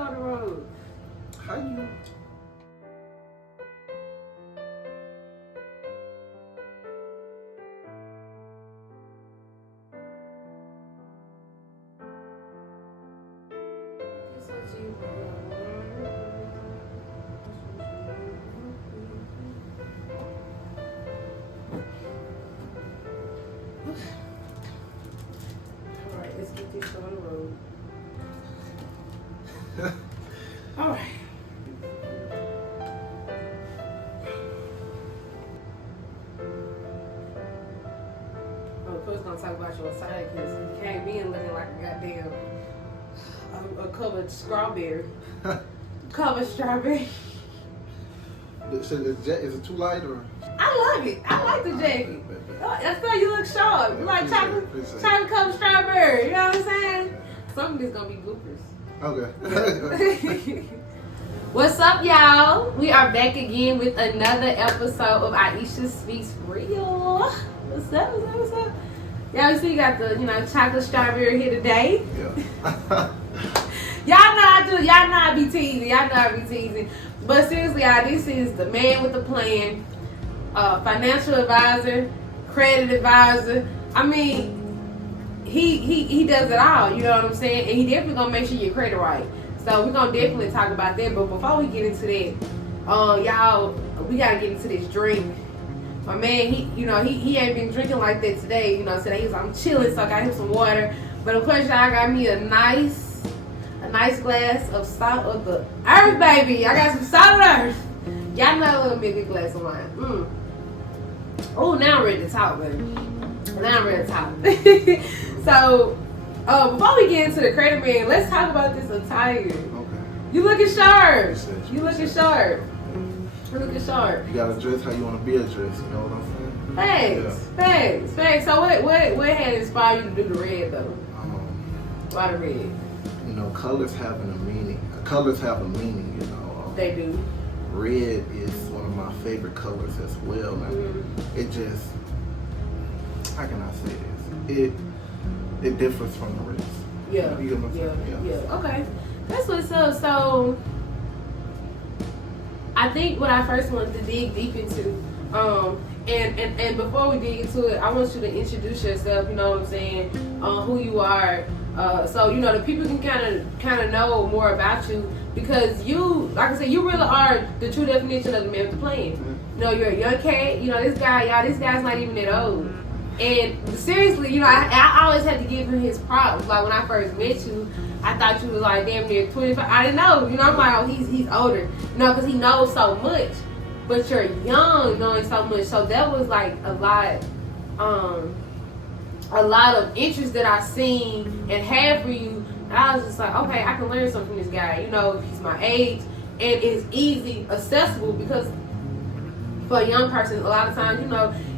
dog on the road. How you? Alright, let's get this on the road. Alright. Of course, gonna talk about your side because you came in looking like a goddamn a covered strawberry. Covered strawberry. So is it too light or? I love it. I like the jacket. That's why you look sharp. You like chocolate covered strawberry. You know what I'm saying? Some of this gonna be bloopers. Okay. What's up, y'all? We are back again with another episode of Aisha Speaks Real. What's up? What's up? Y'all see, you got the chocolate strawberry here today. Yeah. Y'all know I do. Y'all know I be teasing. But seriously, y'all, this is the man with the plan, financial advisor, credit advisor. I mean, he does it all. You know what I'm saying? And he definitely gonna make sure your credit right. So we're gonna definitely talk about that. But before we get into that, y'all, we gotta get into this drink. My man, he ain't been drinking like that today. Today he's I'm chilling, so I got him some water. But of course, y'all got me a nice glass of salt of the earth, baby. I got some salt of the earth. Y'all know a little bit of glass of wine. Oh, now I'm ready to talk, baby. Now I'm ready to talk. So, before we get into the credit man, let's talk about this attire. Okay. You looking sharp. You looking sharp. You gotta dress how you want to be addressed. You know what I'm saying? Facts. So what had inspired you to do the red though? Why the red? Colors have a meaning. Colors have a meaning. They do. Red is one of my favorite colors as well. It just, how can I say this? It differs from the rest. Yeah. Okay, that's what's up. So I think what I first wanted to dig deep into, and before we dig into it, I want you to introduce yourself. You know what I'm saying? Who you are. So the people can kind of know more about you, because you, like I said, you really are the true definition of the man with the plan. You're a young cat. This guy's not even that old. And seriously, I always had to give him his props. Like when I first met you, I thought you was like damn near 25. I didn't know. I'm like, oh, he's older. Because he knows so much. But you're young, knowing so much. So that was like a lot of interest that I seen and had for you. And I was just like, okay, I can learn something from this guy. He's my age, and it's easy, accessible, because for a young person, a lot of times,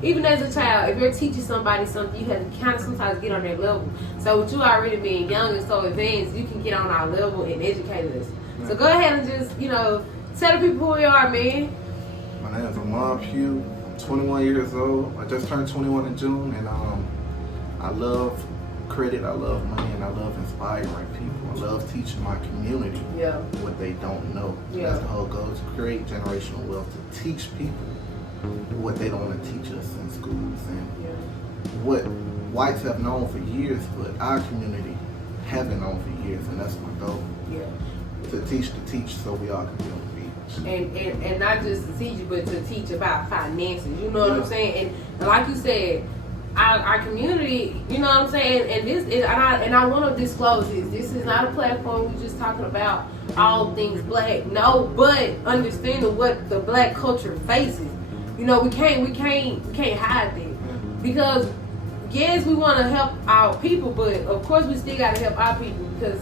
even as a child, if you're teaching somebody something, you have to kind of sometimes get on their level. So with you already being young and so advanced, you can get on our level and educate us. So go ahead and just, tell the people who you are, man. My name is Ammond Pough. I'm 21 years old. I just turned 21 in June, and I love credit, I love money, and I love inspiring people. I love teaching my community what they don't know. That's the whole goal, to create generational wealth, to teach people what they don't want to teach us in schools, and what whites have known for years, but our community haven't known for years, and that's my goal. To teach so we all can be on the beach. And not just to teach, but to teach about finances. You know what I'm saying? And like you said, our community, you know what I'm saying, and this is, and I want to disclose this. This is not a platform we're just talking about all things black. No, but understanding what the black culture faces. We can't hide that, because yes, we want to help our people, but of course we still got to help our people, because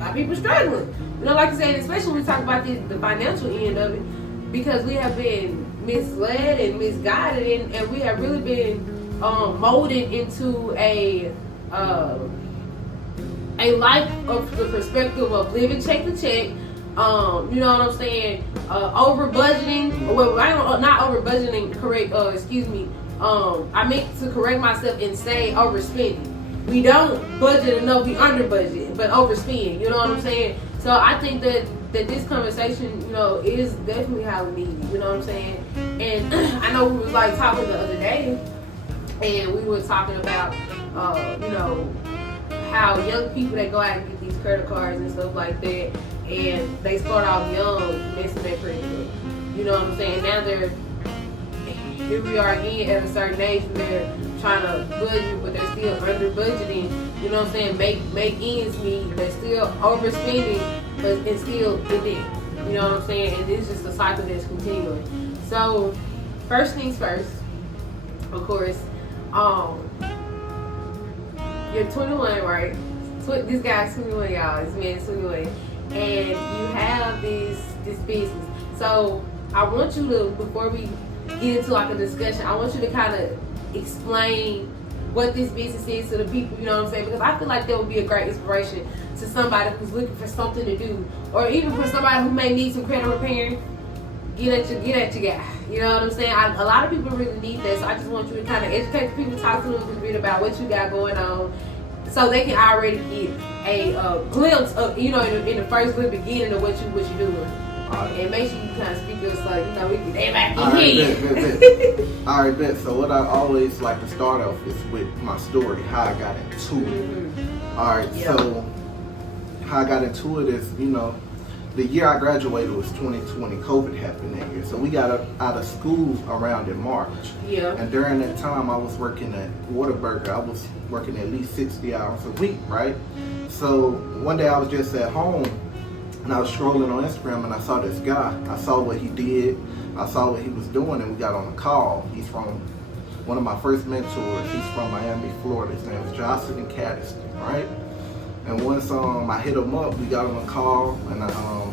our people struggling. Like I said, especially when we talk about the financial end of it, because we have been misled and misguided, and we have really been molded into a life of the perspective of living check to check. You know what I'm saying? Over budgeting. Well, not over budgeting. Correct. Excuse me. I meant to correct myself and say overspending. We don't budget enough. We under budget, but overspend. You know what I'm saying? So I think that this conversation, you know, is definitely how we need it. You know what I'm saying? And I know we was like talking the other day, and we were talking about, you know, how young people that go out and get these credit cards and stuff like that, and they start off young, messing their credit up. You know what I'm saying? Now here we are again at a certain age where they're trying to budget, but they're still under budgeting. You know what I'm saying? Make ends meet. They're still overspending, but it's still in debt. You know what I'm saying? And it's just a cycle that's continuing. So, first things first, of course, you're 21, right? This guy's 21, y'all. This man's 21, and you have this business. So I want you to, before we get into like a discussion, I want you to kind of explain what this business is to the people. You know what I'm saying? Because I feel like that would be a great inspiration to somebody who's looking for something to do, or even for somebody who may need some credit repairing. Get at your guy. You know what I'm saying? A lot of people really need that, so I just want you to kind of educate the people, talk to them a little bit about what you got going on, so they can already get a glimpse of, you know, in the first little beginning of what you're doing. Right. And make sure you kind of speak up so, you know, we can everybody can hear. All right, bet. So what I always like to start off is with my story, how I got into it. All right, so how I got into it is, you know, the year I graduated was 2020. COVID happened that year. So we got out of school around in March. Yeah. And during that time, I was working at Whataburger. I was working at least 60 hours a week, right? So one day I was just at home, and I was scrolling on Instagram, and I saw this guy. I saw what he did. I saw what he was doing, and we got on a call. He's from one of my first mentors. He's from Miami, Florida. His name is Jocelyn Caddiston, right? And once I hit him up, we got on a call, and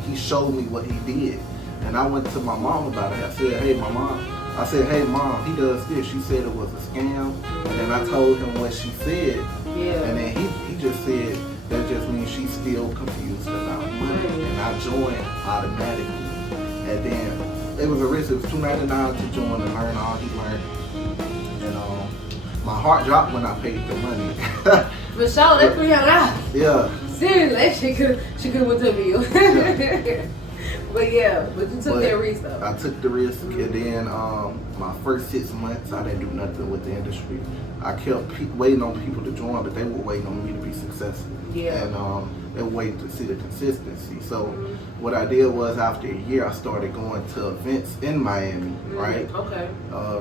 he showed me what he did. And I went to my mom about it. I said, hey, mom, he does this. She said it was a scam. And then I told him what she said. Yeah. And then he just said, that just means she's still confused about money. And I joined automatically. And then it was a risk. It was $2.99 to join and learn all he learned. And my heart dropped when I paid the money. For sure, that's $300. Yeah. Seriously, she could went to a meal. Yeah. But you took that risk though. I took the risk, and then my first 6 months, I didn't do nothing with the industry. I kept waiting on people to join, but they were waiting on me to be successful. Yeah. And they were waiting to see the consistency. So what I did was, after a year, I started going to events in Miami, right? Okay.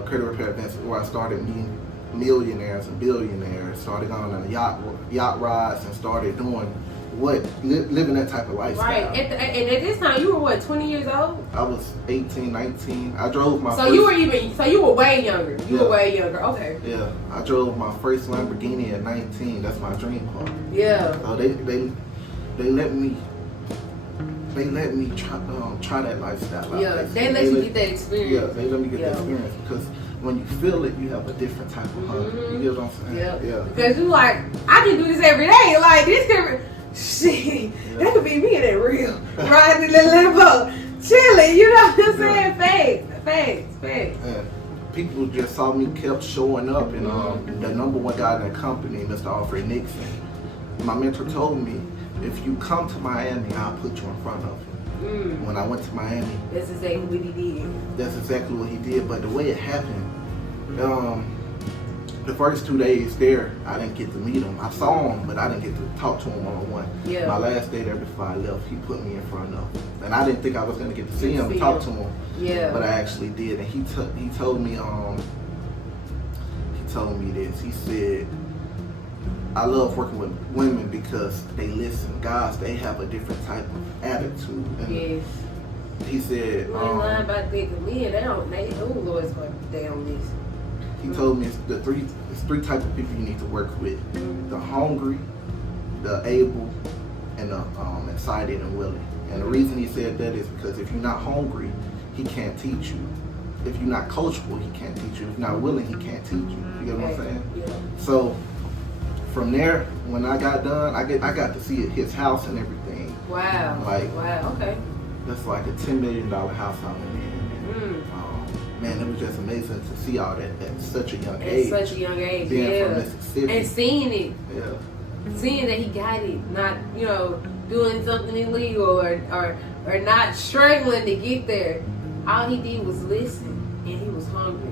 Credit repair events where I started meeting millionaires and billionaires, started going on yacht rides, and started doing living that type of lifestyle. Right. And at this time, you were what, 20 years old? I was 18, 19. I drove my So you were way younger. You were way younger. Okay. Yeah. I drove my first Lamborghini at 19. That's my dream car. Yeah. So they let me try that lifestyle. Yeah. They let you get that experience. Yeah. They let me get that experience, because when you feel it, you have a different type of hunger. You get what I'm saying? Yeah. Because you like, I can do this every day. Like this could, shit, that could be me in that real riding the Lambo, chilling. You know what I'm saying? Facts. And people just saw me, kept showing up, and the number one guy in that company, Mr. Alfred Nixon, my mentor told me, if you come to Miami, I'll put you in front of him. When I went to Miami, that's exactly what he did. That's exactly what he did. But the way it happened, the first 2 days there, I didn't get to meet him. I saw him, but I didn't get to talk to him one-on-one. Yeah. My last day there before I left, he put me in front of him, and I didn't think I was going to get to see him, talk to him. Yeah. But I actually did, and he told me this. He said, I love working with women because they listen. Guys, they have a different type of attitude. And yes. He said, you ain't lying about that, because men, they don't listen. He told me it's three types of people you need to work with: the hungry, the able, and the excited and willing. And the reason he said that is because if you're not hungry, he can't teach you. If you're not coachable, he can't teach you. If you're not willing, he can't teach you. You get what I'm saying? Yeah. So from there, when I got done, I got to see his house and everything. Wow. Wow. Okay. That's like a $10 million house I went in. Man, it was just amazing to see all that at such a young age. At such a young age, being from Mississippi. And seeing it. Yeah. Seeing that he got it, not, doing something illegal or not struggling to get there. All he did was listen, and he was hungry.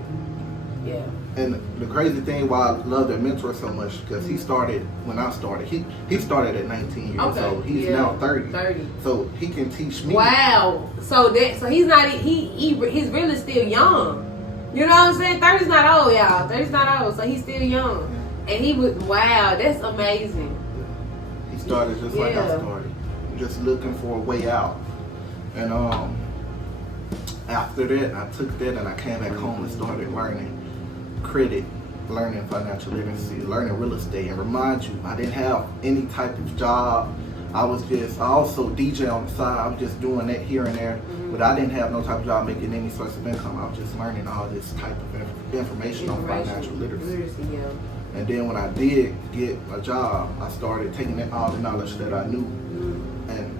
Yeah. And the crazy thing why I love that mentor so much, because he started when I started. He started at 19 years old. He's now 30. So he can teach me. Wow. So he's not he's really still young. You know what I'm saying? 30's not old, y'all. 30's not old, so he's still young. And he was, wow, that's amazing. He started just like I started, just looking for a way out. And after that, I took that and I came back home and started learning credit, learning financial literacy, learning real estate. And remind you, I didn't have any type of job. I also DJ on the side. I was just doing that here and there, but I didn't have no type of job making any source of income. I was just learning all this type of information on financial literacy. And then when I did get a job, I started taking all the knowledge that I knew and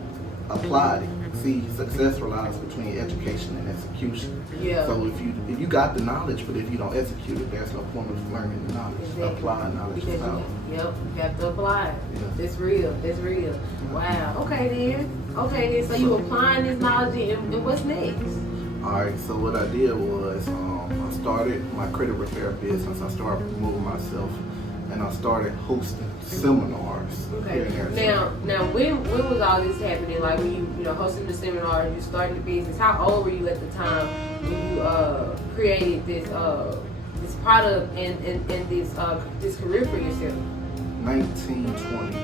applied it. See, success relies between education and execution. Yeah. So if you got the knowledge, but if you don't execute it, there's no point of learning the knowledge. Exactly. Apply knowledge. Yep, you have to apply it. Yeah. It's real. It's real. Wow. Okay then. So you applying this knowledge, and what's next? All right. So what I did was I started my credit repair business. I started moving myself, and I started hosting seminars. Okay. Now, when was all this happening? Like when you hosting the seminars, you started the business. How old were you at the time when you created this product and this career for yourself? 1920.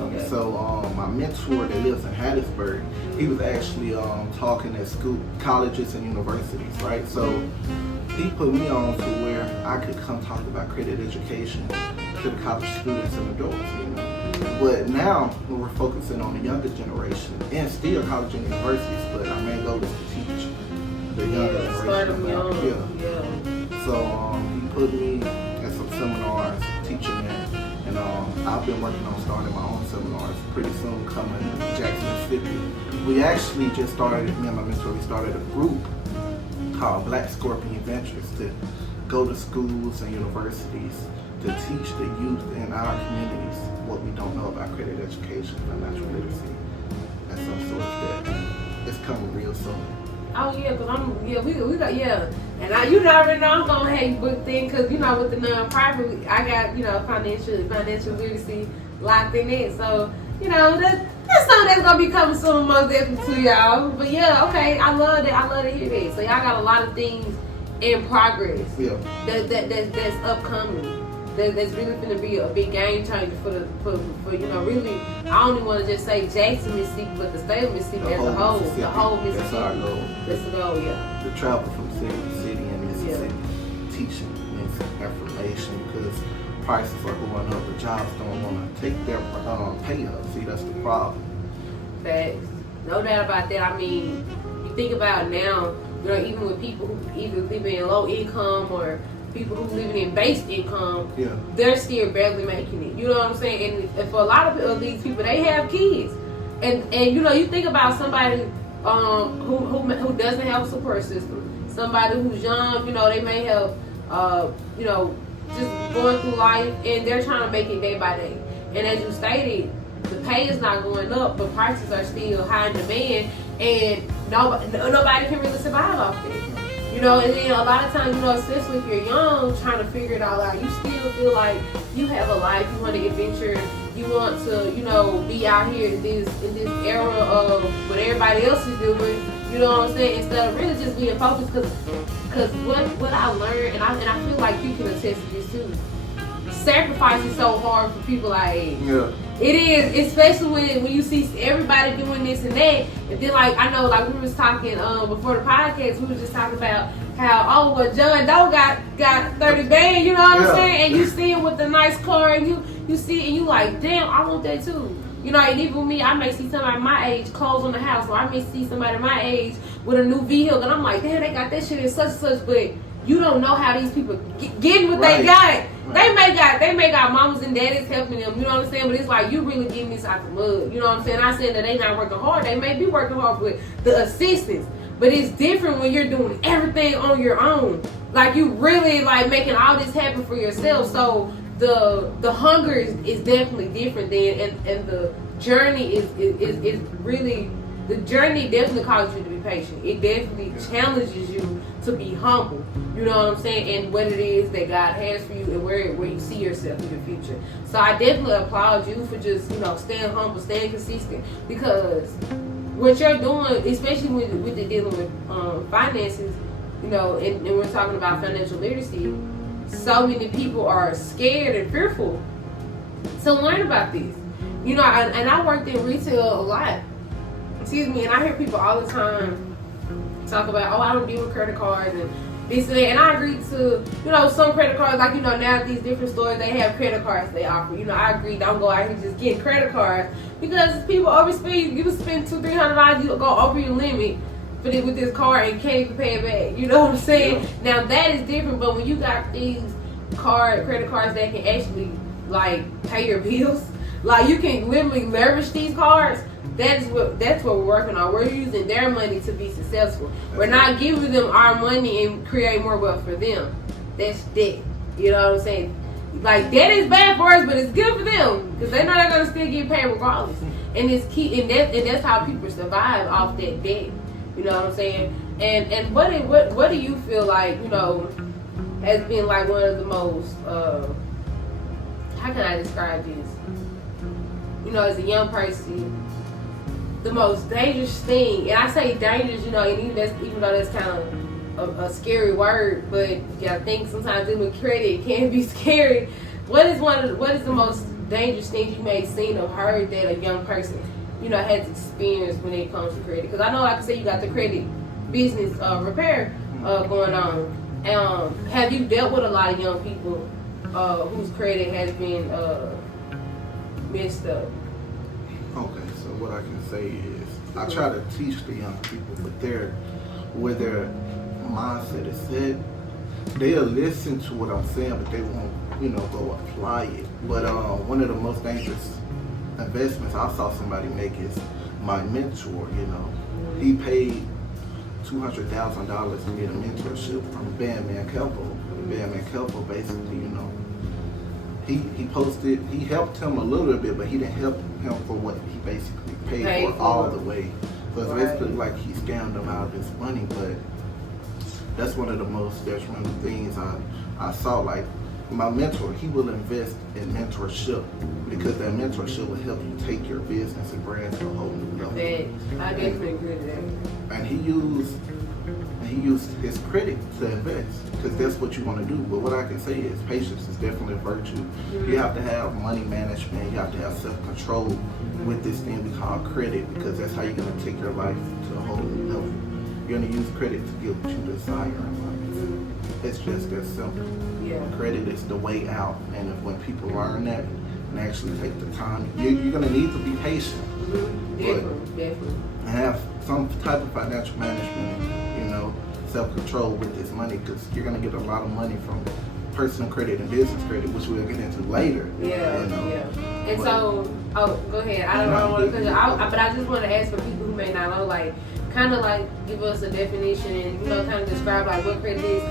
Okay. So my mentor that lives in Hattiesburg, he was actually talking at colleges and universities, right? So he put me on to where I could come talk about credit education to the college students and adults, But now we're focusing on the younger generation and still college and universities, but our main goal is to teach the younger generation. Start them young. Yeah. So he put me at some seminars teaching that, and I've been working on starting my own seminars pretty soon coming in Jackson, Mississippi. We actually just started, me and my mentor, we started a group called Black Scorpion Ventures to go to schools and universities to teach the youth in our communities what we don't know about credit education, financial literacy, and some sort of that. It's coming real soon. Oh yeah, cause we got and you already know I'm gonna have you booked in, cause with the nonprofit I got financial literacy locked in it. So that's something that's gonna be coming soon, most definitely to y'all. But yeah, okay, I love that. I love to hear that. So y'all got a lot of things in progress. Yeah. That's upcoming. That's really going to be a big game changer for really. I don't even want to just say Jackson, Mississippi, but the state of Mississippi as a whole. The whole Mississippi. That's our goal. That's the goal, yeah. To travel from city to city in Mississippi, teaching information, because prices are going up. The jobs don't want to take their pay up. See, that's the problem. Facts. No doubt about that. I mean, you think about now, even with people who either live in low income or people who living in base income, they're still barely making it. You know what I'm saying? And for a lot of these people, they have kids, and you think about somebody who doesn't have a support system, somebody who's young. They may have just going through life, and they're trying to make it day by day. And as you stated, the pay is not going up, but prices are still high in demand, and nobody can really survive off that. And then a lot of times, especially if you're young, trying to figure it all out, you still feel like you have a life, you want to adventure, you want to, be out here in this era of what everybody else is doing, you know what I'm saying, instead of really just being focused, because what I learned, and I feel like you can attest to this too, sacrifice is so hard for people our age. Yeah. It is, especially when you see everybody doing this and that, and then I know we was talking before the podcast, we were just talking about how John Doe got 30 bands, you know what I'm saying, and you see him with the nice car, and you see it and you like, damn, I want that too. And even with me, I may see somebody my age clothes on the house, or I may see somebody my age with a new vehicle, and I'm like, damn, they got that shit in such and such, but you don't know how these people getting what they got. Right. They may got mamas and daddies helping them, you know what I'm saying? But it's like, you really getting this out the mud, you know what I'm saying? I said that they not working hard. They may be working hard with the assistance, but it's different when you're doing everything on your own. You really making all this happen for yourself. So the hunger is definitely different then, and the journey is really, the journey definitely calls you to be patient. It definitely challenges you to be humble. You know what I'm saying? And what it is that God has for you and where you see yourself in the future. So I definitely applaud you for just, staying humble, staying consistent, because what you're doing, especially with the dealing with finances, and we're talking about financial literacy, so many people are scared and fearful to learn about this. And I worked in retail a lot. Excuse me, and I hear people all the time talk about, I don't deal with credit cards and this and that. And I agree to, some credit cards, like, now these different stores, they have credit cards they offer. I agree, don't go out here just getting credit cards, because people overspend. You spend $200-$300, you go over your limit with this card and can't even pay it back. You know what I'm saying? Yeah. Now that is different, but when you got these credit cards that can actually, like, pay your bills, like, you can literally leverage these cards. That's what we're working on. We're using their money to be successful. We're not giving them our money and create more wealth for them. That's debt. You know what I'm saying? Like, debt is bad for us, but it's good for them, because they know they're gonna still get paid regardless. And it's key, and that's how people survive off that debt. You know what I'm saying? And what do you feel like, has been like one of the most how can I describe this? As a young person, the most dangerous thing, and I say dangerous, and even though that's kind of a scary word, but you gotta think sometimes dealing with credit can be scary. What is the most dangerous things you may have seen or heard that a young person, has experienced when it comes to credit? Because I know, like I said, you got the credit business repair going on. Have you dealt with a lot of young people whose credit has been messed up? Okay, so what I can say is, I try to teach the young people, but where their mindset is set, they'll listen to what I'm saying, but they won't, go apply it. But one of the most dangerous investments I saw somebody make is my mentor. He paid $200,000 to get a mentorship from Bandman Kelpo. Bandman Kelpo basically, he helped him a little bit, but he didn't help him for what he basically paid for all the way. So it's basically like he scammed him out of his money. But that's one of the most detrimental things I saw. Like, my mentor, he will invest in mentorship, because that mentorship will help you take your business and brand to a whole new level. I definitely agree with that. And he used his credit to invest, because that's what you want to do. But what I can say is, patience is definitely a virtue. Mm-hmm. You have to have money management. You have to have self-control with this thing we call credit, because that's how you're going to take your life to a whole new level. You're going to use credit to get what you desire in life. It's just that simple. Yeah. Credit is the way out, and when people learn that and actually take the time, you're going to need to be patient. Mm-hmm. Definitely. And have some type of financial management, self-control with this money, because you're going to get a lot of money from personal credit and business credit, which we'll get into later. Yeah. And so, go ahead. I don't want to cut you out, but I just want to ask for people who may not know, like, kind of like give us a definition and kind of describe like what credit is,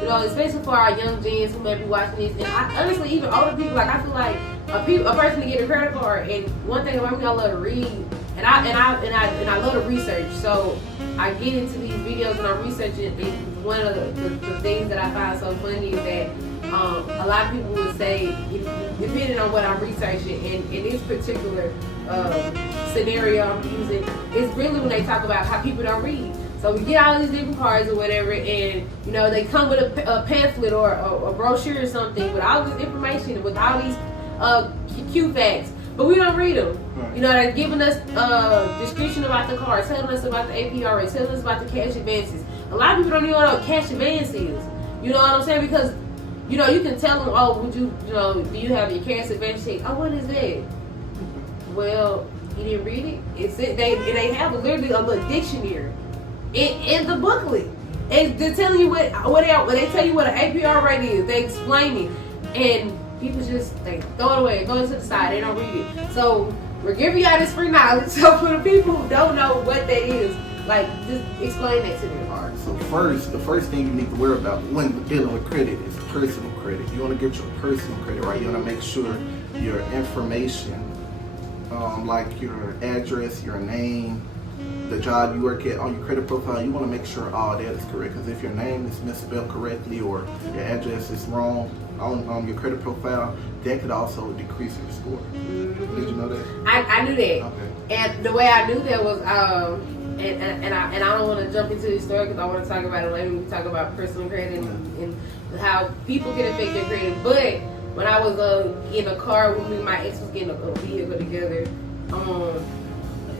because especially for our young gens who may be watching this, and honestly even older people, like, I feel like a person to get a credit card, and one thing about me, I love to read, and I love to research. So I get into these videos and I'm researching, and one of the things that I find so funny is that a lot of people would say, depending on what I'm researching, and in this particular scenario I'm using, it's really when they talk about how people don't read. So we get all these different cards or whatever, and they come with a pamphlet or a brochure or something with all this information, with all these Q facts, but we don't read them. Right. They're giving us description about the card, telling us about the APR rate, telling us about the cash advances. A lot of people don't even know what cash advance is. You know what I'm saying? Because you can tell them, oh, would you, do you have your cash advance check? Oh, what is that? Well, you didn't read it. It's they have literally a little dictionary in the booklet, and they're telling you what they tell you what an APR rate is. They explain it, and people just they throw it away, go to the side. They don't read it. So we're giving y'all this free knowledge. So for the people who don't know what that is, Like, just explain that to me. All right. So the first thing you need to worry about when dealing with credit is personal credit. You want to get your personal credit right. You want to make sure your information, like your address, your name, the job you work at on your credit profile, you want to make sure all that is correct. Because if your name is misspelled correctly or your address is wrong on your credit profile, that could also decrease your score. Mm-hmm. Did you know that? I knew that. Okay. And the way I knew that was, and I don't want to jump into this story because I want to talk about it later when we talk about personal credit and how people can affect their credit. But when I was in a car with me, my ex was getting a vehicle together.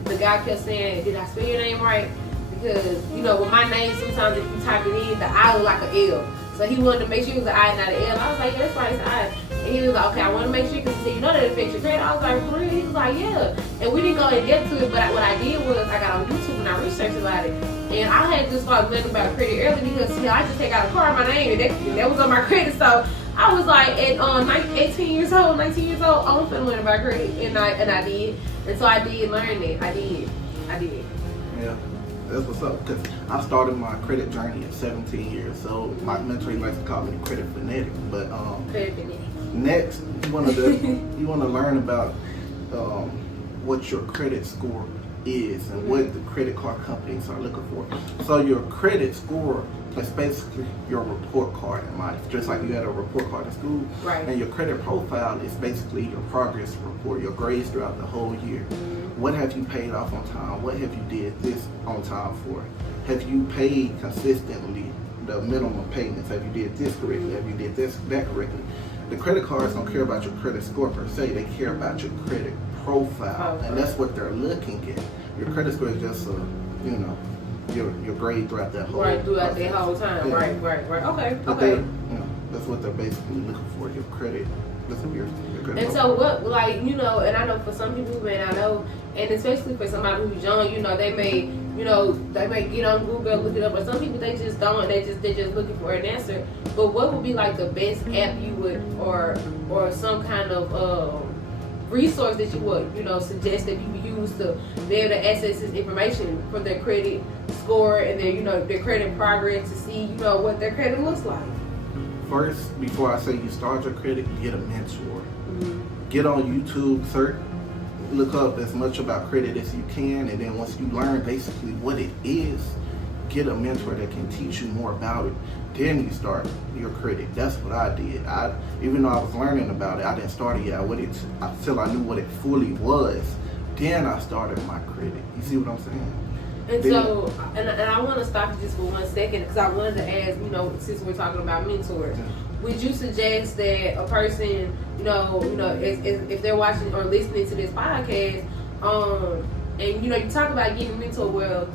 The guy kept saying, "Did I spell your name right?" Because with my name, sometimes if you type it in, the I look like an L. So he wanted to make sure it was an I, not an L. I was like, "Yeah, that's right, it's an I." And he was like, "Okay, I want to make sure," because he said, that affects your credit. I was like, "For real?" He was like, "Yeah." And we didn't go in depth to it, but what I did was I got on YouTube and I researched about it. And I had to start learning about credit early because I just take out a car in my name and that was on my credit. So I was like, at 18 years old, 19 years old, I'm finna learn about credit, and I did. And so I did learn it. I did. Yeah. That's what's up, because I started my credit journey at 17 years old. My mentor likes to call me the credit fanatic, but credit fanatic. Next, you want to learn about what your credit score is and what the credit card companies are looking for. So your credit score is basically your report card in life, just like you had a report card in school. Right. And your credit profile is basically your progress report, your grades throughout the whole year. What have you paid off on time? What have you did this on time for? Have you paid consistently the minimum payments? Have you did this correctly? Have you did that correctly? The credit cards don't care about your credit score per se. They care about your credit profile, and that's what they're looking at. Your credit score is just your grade throughout that whole throughout that whole time. Yeah. Right. Okay. That's what they're basically looking for. Your credit. Your credit and so what, and I know for some people who may not know, and especially for somebody who's young, they may get on Google, look it up, but some people they just don't. They're just looking for an answer. But what would be like the best app you would, or some kind of resource that you would, suggest that people use to be able to access this information from their credit score and their, their credit progress to see, what their credit looks like? First, before I say you start your credit, get a mentor. Mm-hmm. Get on YouTube, look up as much about credit as you can, and then once you learn basically what it is, get a mentor that can teach you more about it. Then you start your credit. That's what I did. Even though I was learning about it, I didn't start it yet until I knew what it fully was. Then I started my credit. You see what I'm saying? And so, and I want to stop you just for 1 second because I wanted to ask, since we're talking about mentors, would you suggest that a person, if they're watching or listening to this podcast, and you talk about getting a mentor, well,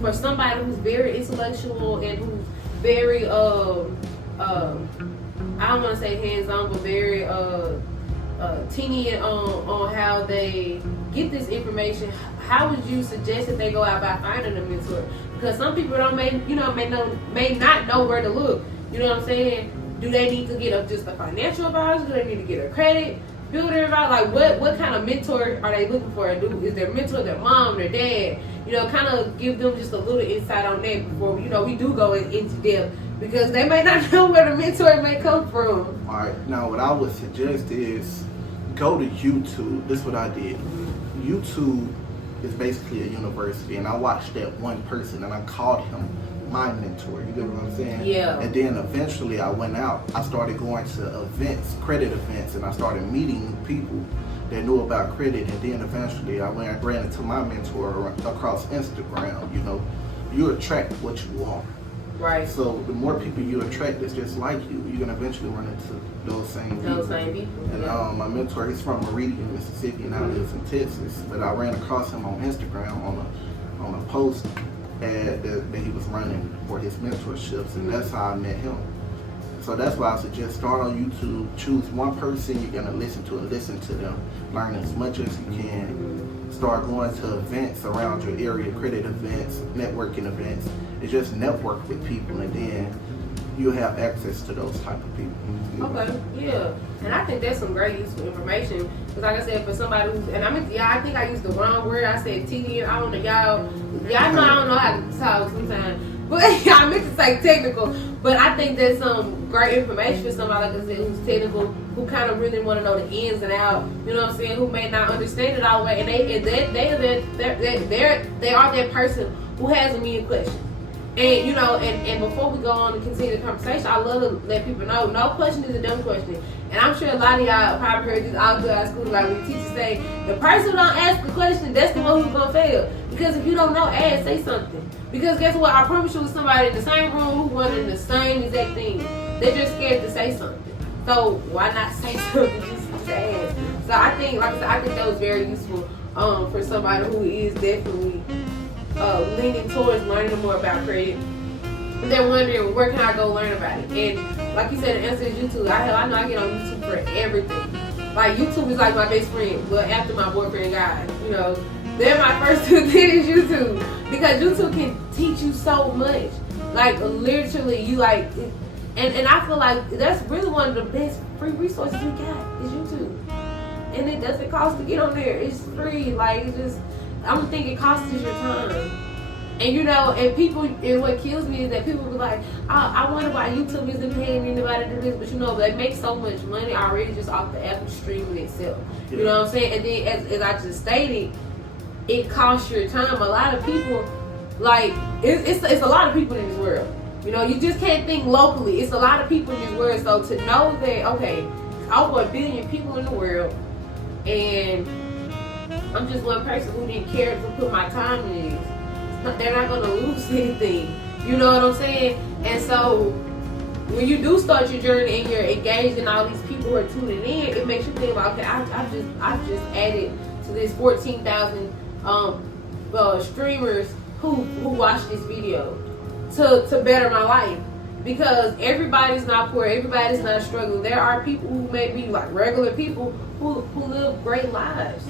for somebody who's very intellectual and who's very, I don't want to say hands-on, but very teeny on how they get this information, how would you suggest that they go out by finding a mentor? Because some people may not know where to look. You know what I'm saying? Do they need to get just a financial advisor? Do they need to get a credit builder advisor? Like what kind of mentor are they looking for? Is their mentor their mom, their dad? Kind of give them just a little insight on that before we do go into depth, because they may not know where the mentor may come from. All right. Now, what I would suggest is go to YouTube. This is what I did. YouTube is basically a university, and I watched that one person, and I called him my mentor. You get what I'm saying? Yeah. And then eventually I went out. I started going to events, credit events, and I started meeting people that knew about credit. And then eventually I ran into my mentor across Instagram. You attract what you want. Right. So the more people you attract that's just like you, you're gonna eventually run into those same people. And my mentor, he's from Meridian, Mississippi, and now lives in Texas. But I ran across him on Instagram on a post ad that he was running for his mentorships, and that's how I met him. So that's why I suggest start on YouTube, choose one person you're gonna listen to and listen to them, learn as much as you can. Start going to events around your area, credit events, networking events, and just network with people, and then you'll have access to those type of people. Okay, yeah, and I think that's some great useful information, because like I said, for somebody who's, and I think I used the wrong word. I said teeny. I don't know, y'all Y'all know I don't know how to talk sometimes. But I meant to say technical. But I think that's some great information for somebody, like I said, who's technical, who kind of really want to know the ins and outs. You know what I'm saying? Who may not understand it all the way, and they are that person who has a million questions. And you know, and before we go on and continue the conversation, I love to let people know no question is a dumb question. And I'm sure a lot of y'all probably heard this all throughout school, like when teachers say, the person who don't ask the question, that's the one who's gonna fail. Because if you don't know, ask, say something. Because guess what? I promise you, with somebody in the same room who wanted the same exact thing, they're just scared to say something. So why not say something? Just ask. So I think, like I said, I think that was very useful for somebody who is definitely leaning towards learning more about credit. And they're wondering, where can I go learn about it? And like you said, the answer is YouTube. I know I get on YouTube for everything. Like, YouTube is like my best friend. Well, after my boyfriend guy, you know, they're my first two things, YouTube. Because YouTube can teach you so much. Like, literally, you like, and I feel like that's really one of the best free resources we got is YouTube. And it doesn't cost to get on there. It's free. Like, it just, I don't think it costs us your time. And you know, and what kills me is that people be like, I wonder why YouTube isn't paying anybody to do this, but you know, they make so much money already just off the app streaming itself. Yeah. You know what I'm saying? And then as I just stated, it costs your time. A lot of people, like, it's a lot of people in this world. You know, you just can't think locally. It's a lot of people in this world. So to know that, okay, over 1 billion people in the world, and I'm just one person who didn't care to put my time in this. They're not going to lose anything. You know what I'm saying? And so when you do start your journey and you're engaged in all these people who are tuning in, it makes you think about, okay, I've just added to this 14,000 streamers who watch this video to better my life. Because everybody's not poor, everybody's not struggling. There are people who may be like regular people who live great lives.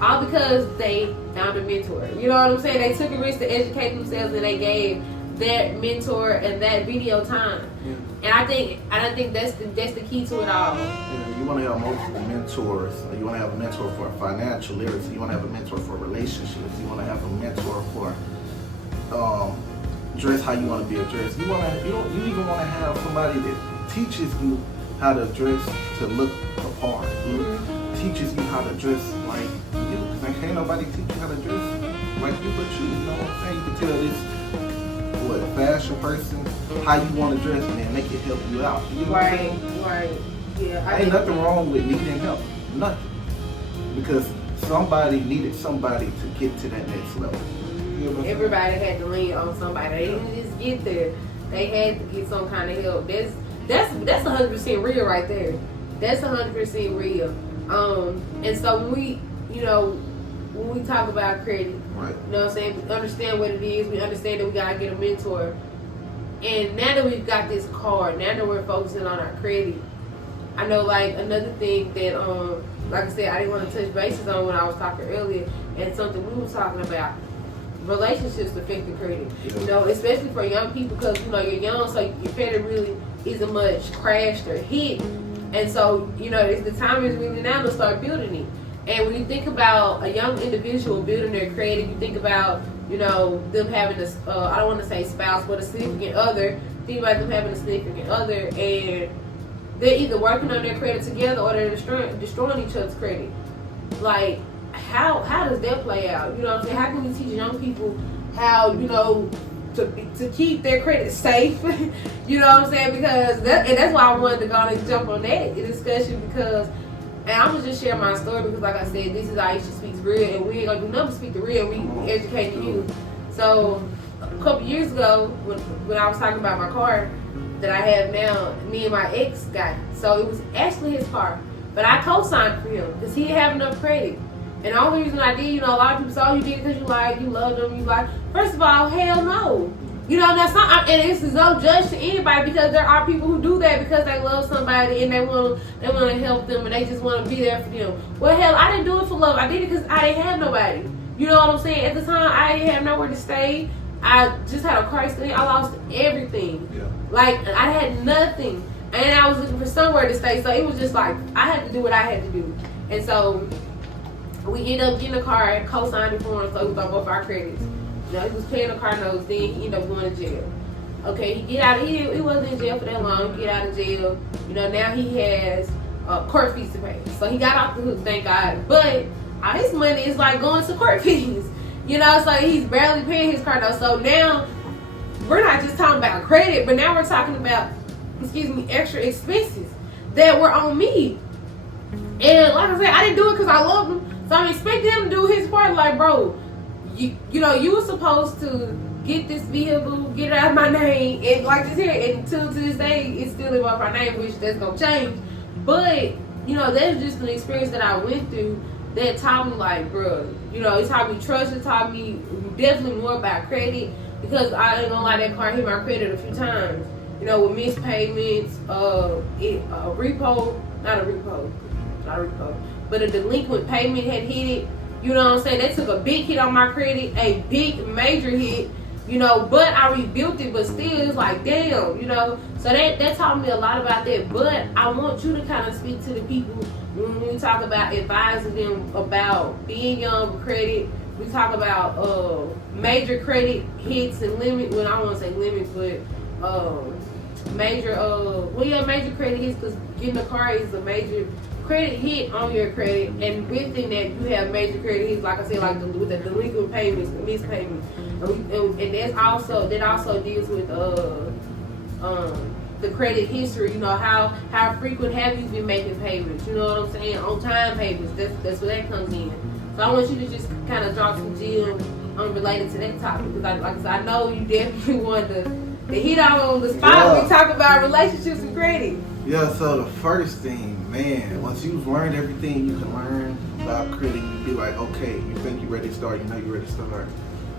All because they found a mentor. You know what I'm saying? They took a risk to educate themselves, and they gave that mentor and that video time. Yeah. And I think that's the key to it all. Yeah, you want to have multiple mentors. You want to have a mentor for financial literacy. You want to have a mentor for relationships. You want to have a mentor for dress how you want to be addressed. You even want to have somebody that teaches you how to dress to look apart. Mm-hmm. Teaches you how to dress like you. Like, ain't nobody teach you how to dress like you but you. You know what I'm saying? You can tell this fashion person how you want to dress, and then they can help you out. You know right. Yeah. Ain't nothing wrong with needing help. Nothing. Because somebody needed somebody to get to that next level. You know Everybody had to lean on somebody. They didn't just get there. They had to get some kind of help. That's 100% real right there. That's 100% real. And so when we talk about credit, right. You know what I'm saying? We understand what it is. We understand that we gotta get a mentor. And now that we've got this card, now that we're focusing on our credit, I know like another thing that like I said, I didn't want to touch bases on when I was talking earlier, and something we were talking about. Relationships affect the credit. Yeah. You know, especially for young people, because you know you're young, so your credit really isn't much crashed or hit. And so, you know, it's the time is really now to start building it. And when you think about a young individual building their credit, you think about, you know, them having a, I don't want to say spouse, but a significant other. Think about them having a significant other, and they're either working on their credit together or they're destroying each other's credit. Like, how does that play out? You know what I'm saying? How can we teach young people how, you know, to keep their credit safe? You know what I'm saying? Because that's why I wanted to go and jump on that discussion, because, and I'm gonna just share my story because, like I said, this is Aisha Speaks Real, and we ain't gonna do nothing but speak the real. We educating you. So a couple years ago, when I was talking about my car that I have now, me and my ex got it. So it was actually his car, but I co-signed for him because he didn't have enough credit. And the only reason I did, you know, a lot of people say, oh, you did it because you love them, you like. First of all, hell no. You know, that's not, and this is no judge to anybody, because there are people who do that because they love somebody and they want to help them and they just want to be there for them. Well, hell, I didn't do it for love. I did it because I didn't have nobody. You know what I'm saying? At the time, I didn't have nowhere to stay. I just had a crisis. I lost everything. Yeah. Like, I had nothing. And I was looking for somewhere to stay. So it was just like, I had to do what I had to do. And so we ended up getting a car, co-signed it for him, so it was on both our credits. You know, he was paying the car notes, then he ended up going to jail. Okay, he wasn't in jail for that long. He get out of jail. You know, now he has court fees to pay. So he got off the hook, thank God. But all his money is like going to court fees. You know, so he's barely paying his car notes. So now we're not just talking about credit, but now we're talking about, extra expenses that were on me. And like I said, I didn't do it because I love him. So I'm expecting him to do his part. Like, bro, you know, you were supposed to get this vehicle, get it out of my name, and like this here, and until to this day, it's still in my name, which that's gonna change. But you know, that's just an experience that I went through that taught me, like, bro, you know, it taught me trust. It taught me definitely more about credit, because I ain't gonna lie, that car hit my credit a few times. You know, with missed payments, but a delinquent payment had hit it. You know what I'm saying? That took a big hit on my credit, a big major hit. You know, but I rebuilt it, but still, it's like, damn, you know. So that taught me a lot about that. But I want you to kind of speak to the people when we talk about advising them about being young with credit. We talk about major credit hits and limit. Well, I don't want to say limit, but major credit hits, because getting a car is a major credit hit on your credit, and within that you have major credit hits, like I said, like with the delinquent payments, the missed payments, and that also deals with the credit history. You know, how frequent have you been making payments? You know what I'm saying? On time payments. That's where that comes in. So I want you to just kind of drop some gems related to that topic, because I know you definitely want to hit on the spot when we talk about relationships and credit. Yeah, so the first thing, man, once you've learned everything you can learn about credit, you be like, okay, you think you're ready to start, you know you're ready to start.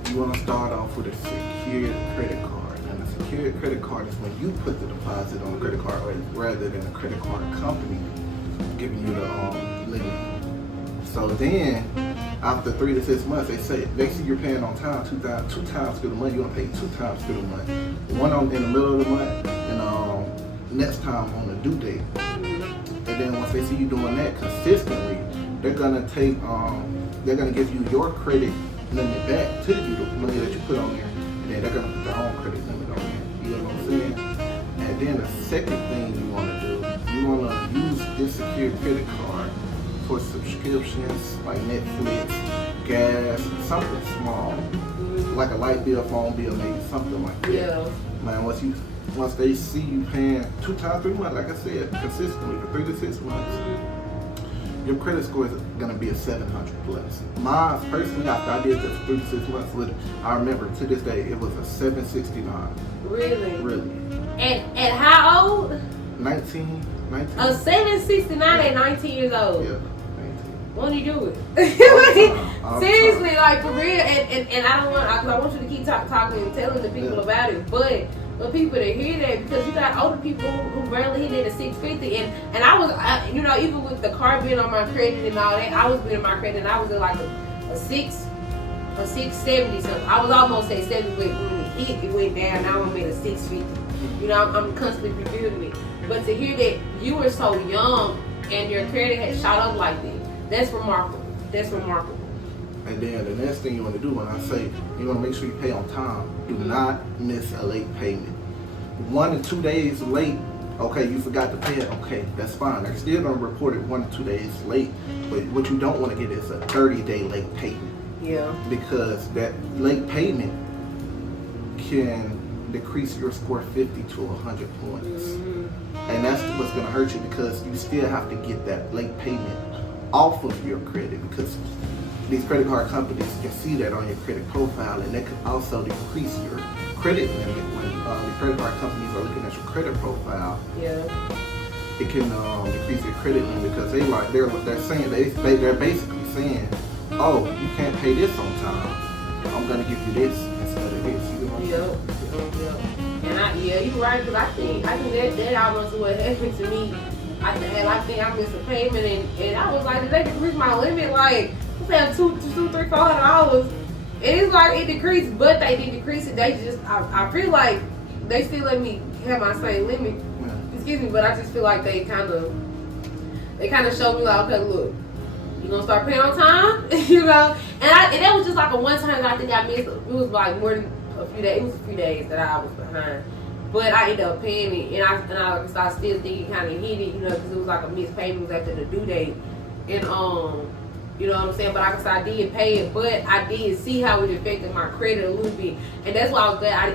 You want to start off with a secured credit card. And a secured credit card is when you put the deposit on the credit card rather than a credit card company giving you the limit. So then, after 3 to 6 months, they see you're paying on time, two times through the month. You're gonna pay 2 times through the month. One in the middle of the month, and next time on the due date. And then once they see you doing that consistently, they're gonna give you your credit limit back to you, the money that you put on there, and then they're gonna put their own credit limit on there. You know what I'm saying? And then the second thing you wanna do, you wanna use this secured credit card for subscriptions like Netflix, gas, something small, like a light bill, phone bill, maybe something like that. Yeah. Man, once they see you paying 2 times 3 months, like I said, consistently for 3 to 6 months, your credit score is gonna be a 700 plus. Mine personally, after I did this for 3 to 6 months, I remember to this day it was a 769. Really? Really. At how old? 19. A 769 at 19 years old. Yeah. Won't you do it? All Seriously, like, for real. And I don't want, because I want you to keep talking and telling the people about it. But for people to hear that, because you got older people who barely hit at a 650, and I was, you know, even with the car being on my credit and all that, I was being on my credit, and I was at like a 670 something. I was almost at 7, but when it went down. Now I'm at a 650. You know, I'm constantly rebuilding it. But to hear that you were so young and your credit had shot up like that, that's remarkable. That's remarkable. And then the next thing you want to do, when I say you want to make sure you pay on time, do not miss a late payment. 1 to 2 days late, okay, you forgot to pay it, okay, that's fine. They're still going to report it 1 to 2 days late, but what you don't want to get is a 30-day late payment. Yeah. Because that late payment can decrease your score 50 to 100 points. And that's what's going to hurt you, because you still have to get that late payment off of your credit, because these credit card companies can see that on your credit profile, and they can also decrease your credit limit when the credit card companies are looking at your credit profile. Yeah. It can decrease your credit limit, because they're basically saying, oh, you can't pay this on time, I'm going to give you this instead of this. You know what I'm saying? And you're right, because I think that almost what happened to me. I think I missed a payment, and I was like, did they decrease my limit? Like, let's say $400. And it's like it decreased, but they didn't decrease it. They just, I feel like they still let me have my same limit. Excuse me, but I just feel like they kind of showed me like, okay, look, you gonna start paying on time, you know. And that was just like a one time. I think I missed. It was like more than a few days. It was a few days that I was behind, but I ended up paying it. And I still think it kind of hit it, you know, because it was like a missed payment was after the due date, and you know what I'm saying? But like I said, I did pay it, but I did see how it affected my credit a little bit, and that's why I was glad. I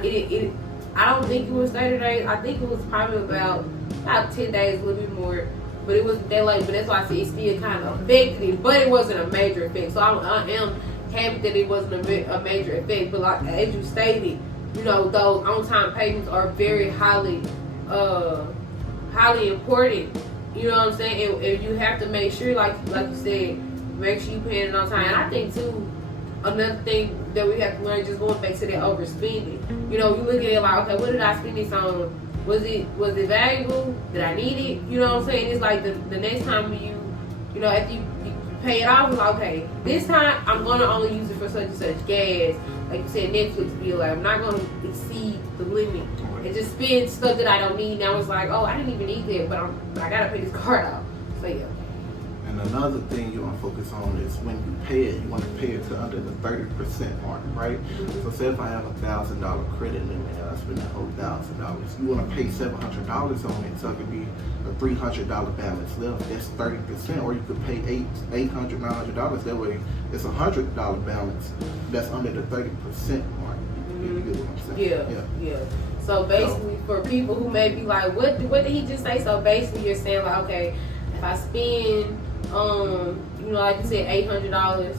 don't think it was 30 days. I think it was probably about 10 days, a little bit more. But it wasn't that late. But that's why I say it still kind of affected it. But it wasn't a major effect. So I am happy that it wasn't a major effect. But like as you stated, you know, those on-time payments are very highly important. You know what I'm saying? And you have to make sure, like you said, make sure you paying it on time. And I think too, another thing that we have to learn, just going back to that overspending. You know, you look at it like, okay, what did I spend this on? Was it valuable? Did I need it? You know what I'm saying? It's like the next time you know, after you pay it off, it's like, okay, this time I'm gonna only use it for such and such gas. Like you said, Netflix bill. Like I'm not gonna exceed the limit and just spend stuff that I don't need. Now it's like, oh, I didn't even need that, but I gotta pay this card off. So yeah. And another thing you want to focus on is when you pay it, you want to pay it to under the 30% mark, right? Mm-hmm. So say if I have $1,000 credit limit and I spend the whole $1,000, you want to pay $700 on it, so it could be a $300 balance left. That's 30%, or you could pay $800, $900. That way, it's a $100 balance that's under the 30% mark. You get what I'm saying? Yeah. So basically, for people who may be like, what did he just say? So basically, you're saying like, okay, if I spend you know, like you said, $800.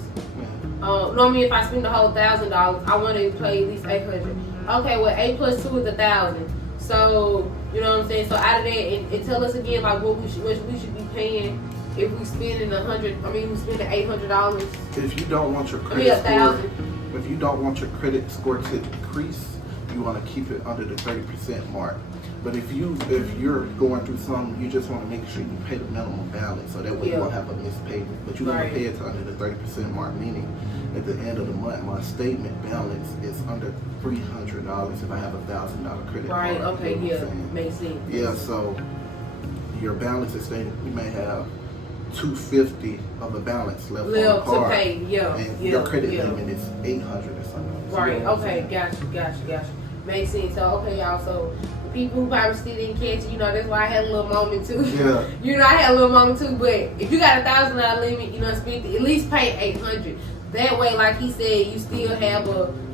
No, I mean, if I spend the whole $1,000, I want to pay at least $800. Okay, well, 8 plus 2 is 1,000. So, you know what I'm saying? So out of that, and tell us again, like what we should be paying if we spending we spending $800. If you don't want your credit score, if you don't want your credit score to decrease, you want to keep it under the 30% mark. But if you're going through something, you just want to make sure you pay the minimum balance, so that way you won't have a missed payment. But you want to pay it to under the 30% mark, meaning at the end of the month, my statement balance is under $300 if I have $1,000 credit card. Right. Okay. Yeah. Makes sense. Yeah. So your balance is stated. You may have $250 of a balance left on the card, to pay. And your credit limit is $800 or something. Right. Okay. Gotcha. Makes sense. So okay, y'all. So the people who probably still didn't catch it, you know, that's why I had a little moment too. Yeah. You know, I had a little moment too. But if you got $1,000 limit, you know, spend at least pay $800. That way, like he said, you still have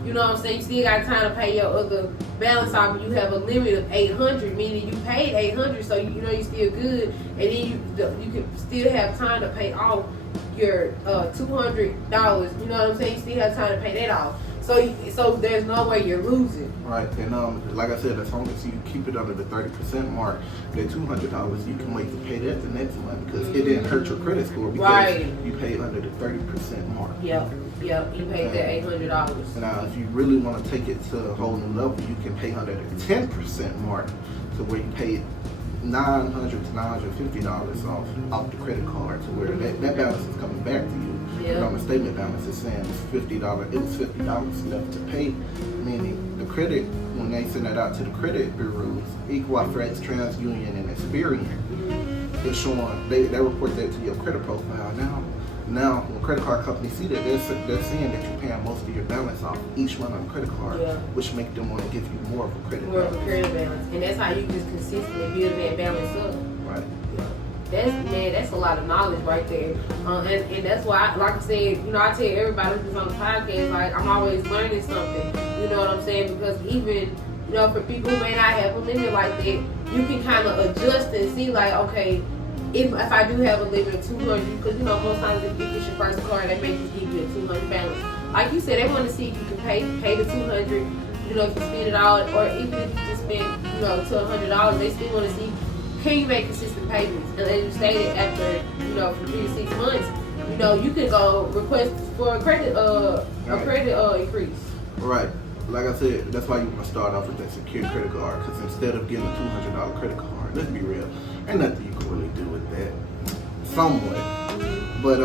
you know what I'm saying, you still got time to pay your other balance off, and you have a limit of $800, meaning you paid $800, so you know you're still good, and then you can still have time to pay off your $200. You know what I'm saying? You still have time to pay that off. So there's no way you're losing. Right, and like I said, as long as you keep it under the 30% mark, that $200 you can wait to pay that the next month because it didn't hurt your credit score because you paid under the 30% mark. Yep, you paid that $800. Now, if you really want to take it to a whole new level, you can pay under the 10% mark, to where you pay $900 to $950 off the credit card, to where that balance is coming back to you. But on the statement balance, it's saying it's $50. It was $50 left to pay, meaning the credit, when they send that out to the credit bureaus, Equifax, TransUnion, and Experian, it's showing they report that to your credit profile. Now, when credit card companies see that, they're seeing that you're paying most of your balance off each month on the credit card, which make them want to give you more of a credit balance. And that's how you just consistently build that balance up. Right. That's a lot of knowledge right there. And that's why, like I said, you know, I tell everybody who's on the podcast, like, I'm always learning something. You know what I'm saying? Because even, you know, for people who may not have a limit like that, you can kind of adjust and see, like, okay, if I do have a limit of 200, because, you know, most times if it's your first card, they may just give you a 200 balance. Like you said, they want to see if you can pay the 200, you know, if you spend it all, or even if you just spend, you know, to $100, they still want to see, can you make consistent payments? And as you stated, after, you know, for 3 to 6 months, you know, you can go request for a credit increase. Right. Like I said, that's why you want to start off with that secured credit card, because instead of getting a $200 credit card, let's be real, ain't nothing you can really do with that. Somewhat. But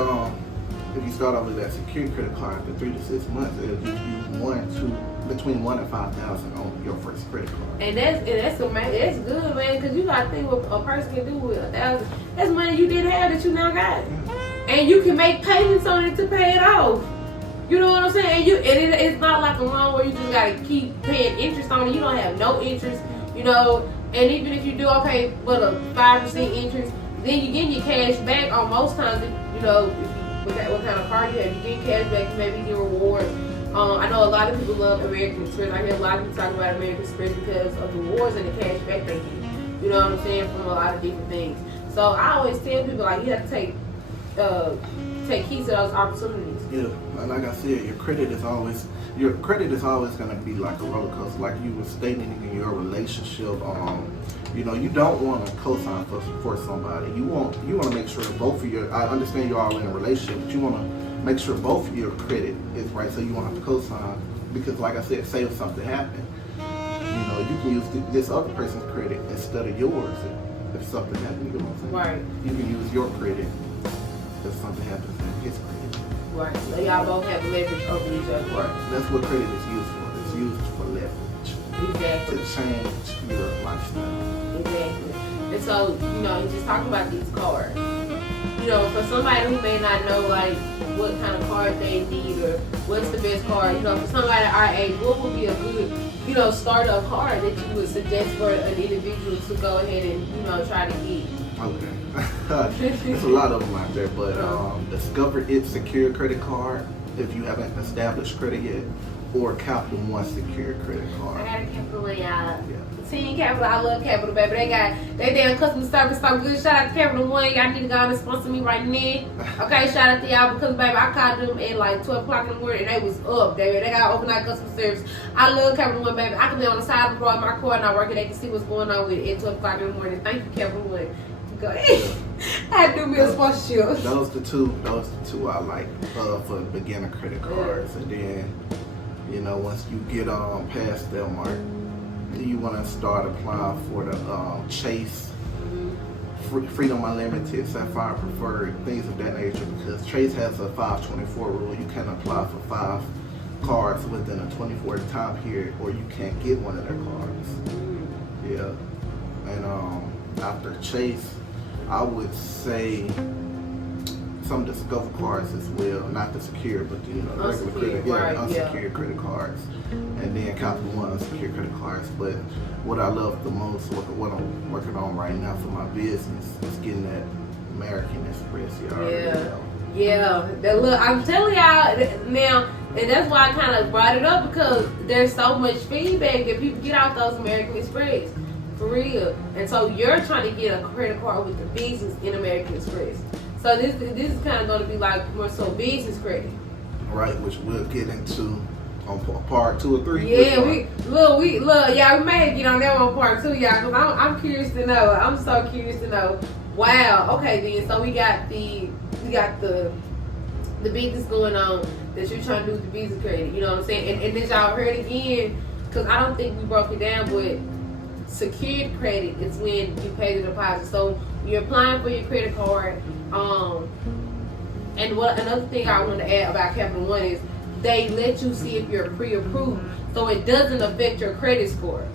if you start off with that secured credit card after 3 to 6 months, it'll give you between $1,000 and $5,000 on your first credit card. And that's good, man, because you gotta think what a person can do with $1,000. That's money you didn't have that you now got. and you can make payments on it to pay it off. You know what I'm saying? It's not like a loan where you just gotta keep paying interest on it. You don't have no interest, you know. And even if you do okay with a 5% interest, then you get your cash back on most times. If, you know, what kind of card you have, you get cash back, maybe get rewards. I know a lot of people love American Express. I hear a lot of people talk about American Express because of the rewards and the cash back they get. You know what I'm saying? From a lot of different things. So I always tell people, like, you have to take heed to those opportunities. Yeah, and like I said, your credit is always going to be like a roller coaster. Like you were stating in your relationship, you know, you don't want to co-sign for somebody. You want to make sure both of your. I understand you're all in a relationship, but you want to make sure both of your credit is right, so you won't have to co-sign. Because, like I said, say if something happened, you know, you can use this other person's credit instead of yours. If something happens, you know what I'm saying? Right. You can use your credit if something happens in his credit. Right. So y'all both have leverage over each other. Right. That's what credit is used for. It's used for leverage. Exactly. To change your lifestyle. Exactly. And so, you know, he's just talking about these cards. You know, for somebody who may not know, like, what kind of card they need or what's the best card, you know, for somebody our age, what would be a good, you know, startup card that you would suggest for an individual to go ahead and, you know, try to get? Okay. There's a lot of them out there, but Discover It Secure Credit Card, if you haven't established credit yet, or Capital One Secure Credit Card. I got a Capital One, y'all. Yeah. Team Capital, I love Capital, baby. They damn customer service so good. Shout out to Capital One. Y'all need to go on and sponsor me right now. Okay, shout out to y'all because, baby, I called them at like 12 o'clock in the morning and they was up, baby. They got overnight customer service. I love Capital One, baby. I can be on the side of the road in my car and I work and they can see what's going on with it at 12 o'clock in the morning. Thank you, Capital One. Go ahead. I had to do me a sponsorship. Those the two I like for beginner credit cards. And then, you know, once you get past that mark, you want to start applying for the Chase, Freedom Unlimited, Sapphire Preferred, things of that nature, because Chase has a 524 rule. You can apply for 5 cards within a 24 time period, or you can't get one of their cards. Yeah. And after Chase, I would say some Discover cards as well, not the secure, but the, you know, regular credit, unsecured credit cards, and then Capital One unsecured credit cards. But what I love the most, what I'm working on right now for my business, is getting that American Express. Yeah. Look, I'm telling y'all now, and that's why I kind of brought it up, because there's so much feedback that people get out those American Express. For real. And so you're trying to get a credit card with the business in American Express. So this is kind of going to be like more so business credit. Right, which we'll get into on part 2 or 3. Yeah, we may get on that one part 2, y'all, because I'm curious to know. I'm so curious to know. Wow. Okay, then. So we got the business going on that you're trying to do with the business credit. You know what I'm saying? And then y'all heard again, because I don't think we broke it down, but secured credit is when you pay the deposit. So you're applying for your credit card. And another thing I want to add about Capital One is they let you see if you're pre-approved, so it doesn't affect your credit score.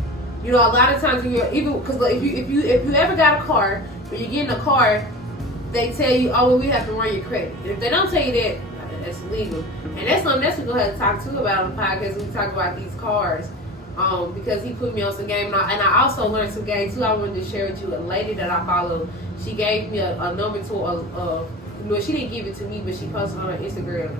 You know, a lot of times when you're even, because if you ever got a car, when you get in a car, they tell you, oh, well, we have to run your credit. And if they don't tell you that, that's illegal. And that's something that we're gonna have to talk to about on the podcast when we talk about these cars. Because he put me on some game, and I also learned some game too. I wanted to share with you. A lady that I follow, she gave me a number to she didn't give it to me, but she posted on her Instagram.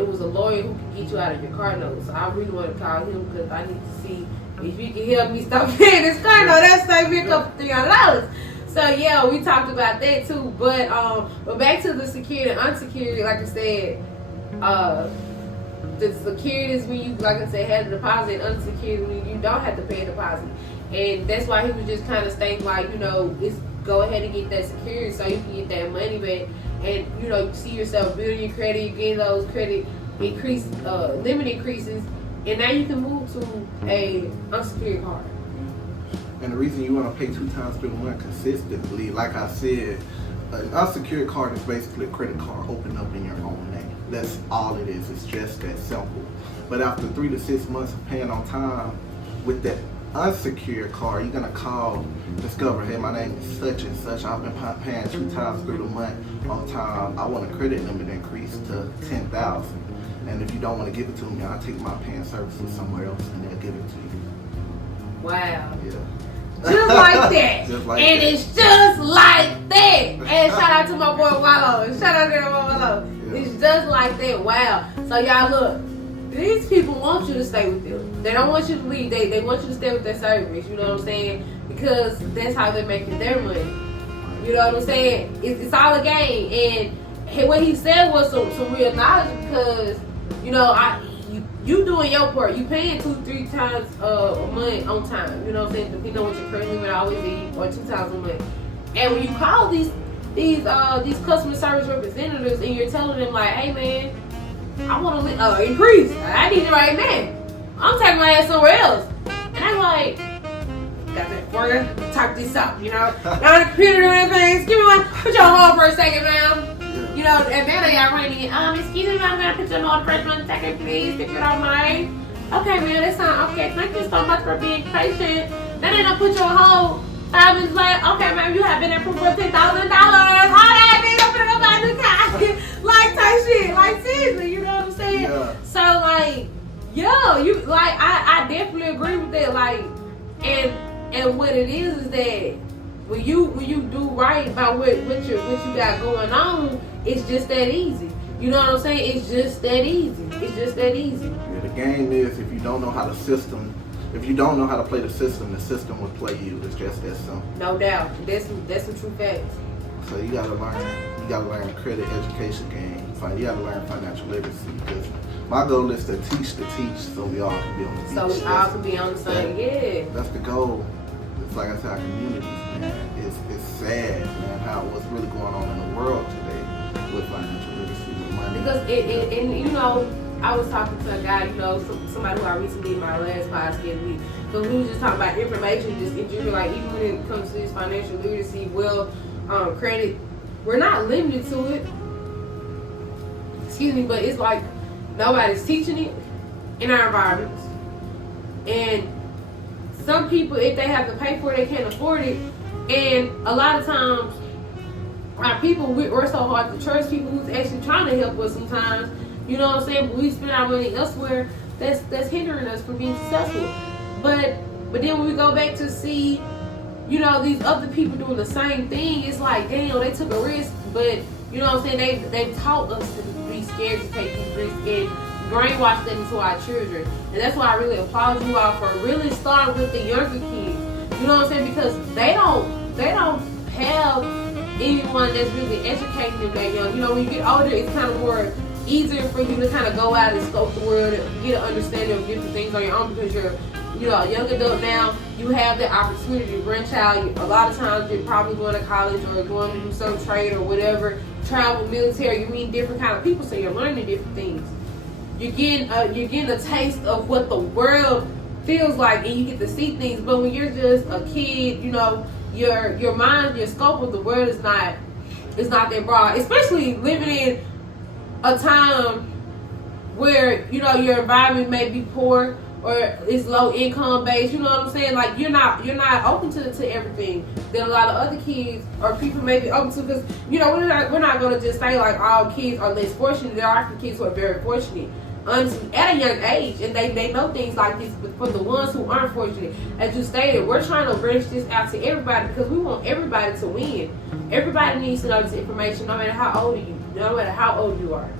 It was a lawyer who can get you out of your car note. So I really want to call him because I need to see if you can help me stop paying this car note. That's saved me a couple $300. So yeah, we talked about that too. But back to the secured and unsecured, like I said, the secured is when you, like I said, have a deposit. Unsecured when you don't have to pay a deposit. And that's why he was just kind of stating, like, you know, it's go ahead and get that secured so you can get that money back. And, you know, you see yourself building your credit, you getting those credit limit increases, and now you can move to a unsecured card. And the reason you want to pay 2 times per month consistently, like I said, an unsecured card is basically a credit card opened up in your own name. That's all it is. It's just that simple. But after 3 to 6 months of paying on time with that unsecured card, you're gonna call, discover, hey, my name is such and such. I've been paying 2 times through the month on time. I want a credit limit increase to 10,000. And if you don't want to give it to me, I'll take my paying services somewhere else and they'll give it to you. Wow. Yeah. Just like that. Just like and that. it's just like that. And shout out to my boy Wallow. Shout out to my boy Wallow. Yeah. It's just like that. Wow. So y'all look, these people want you to stay with them. They don't want you to leave. They want you to stay with their service. You know what I'm saying? Because that's how they're making their money. You know what I'm saying? It's all a game. And what he said was some real knowledge because, you know, you doing your part. You paying 2-3 times a month on time. You know what I'm saying? Depending on what your credit limit always is, or 2 times a month. And when you call these customer service representatives and you're telling them like, hey man, I want to increase. I need it right now. I'm taking my ass somewhere else. And I'm like, got that for you. Talk this out, you know. Not on the computer or anything. Excuse me, put you on hold for a second, ma'am. You know, and then y'all running in. Excuse me, I'm gonna put you on hold for a second, please, if you don't mind. Okay, man, that sounds okay. Thank you so much for being patient. Then they don't put you on hold. 5 minutes later, okay, ma'am, you have been approved for $10,000. How that be? I'm gonna go buy a new car. Like type shit, like seriously, you know what I'm saying? Yeah. So like, yo, you like, I definitely agree with that. Like, and what it is that when you do right by what you got going on, it's just that easy. You know what I'm saying? It's just that easy. It's just that easy. Yeah, the game is if you don't know how to play the system will play you. It's just that simple. No doubt. That's the true facts. So you gotta learn credit education game. You gotta learn financial literacy because my goal is to teach so we all can be on the beach. So we all can be on the same. Yeah. That's the goal. It's like I said, our communities, man. It's sad, man, what's really going on in the world today with financial literacy, with money. Because and you know, I was talking to a guy, you know, somebody who I recently did my last podcast with. So we was just talking about information, just in general, like even when it comes to this financial literacy, credit, we're not limited to it. Excuse me, but it's like nobody's teaching it in our environments. And some people, if they have to pay for it, they can't afford it. And a lot of times, our people, we're so hard to trust people who's actually trying to help us sometimes. You know what I'm saying? But we spend our money elsewhere, that's hindering us from being successful. But then when we go back to see, you know, these other people doing the same thing, it's like, damn, they took a risk. But, you know what I'm saying? They taught us to be scared to take these risks and brainwash them into our children. And that's why I really applaud you all for really starting with the younger kids. You know what I'm saying? Because they don't have anyone that's really educating them that young. You know, when you get older, it's kind of more easier for you to kind of go out and scope the world and get an understanding of different things on your own because you're, you know, a young adult now. You have the opportunity to branch out. A lot of times you're probably going to college or going to do some trade or whatever, travel, military. You meet different kind of people, so you're learning different things. You're getting a taste of what the world feels like, and you get to see things. But when you're just a kid, you know, your mind, your scope of the world is not that broad. Especially living in a time where, you know, your environment may be poor or it's low income based. You know what I'm saying? Like you're not open to everything that a lot of other kids or people may be open to. Because, you know, we're not going to just say like all kids are less fortunate. There are kids who are very fortunate. Honestly, at a young age, and they know things like this. But for the ones who aren't fortunate, as you stated, we're trying to branch this out to everybody because we want everybody to win. Everybody needs to know this information, no matter how old you are.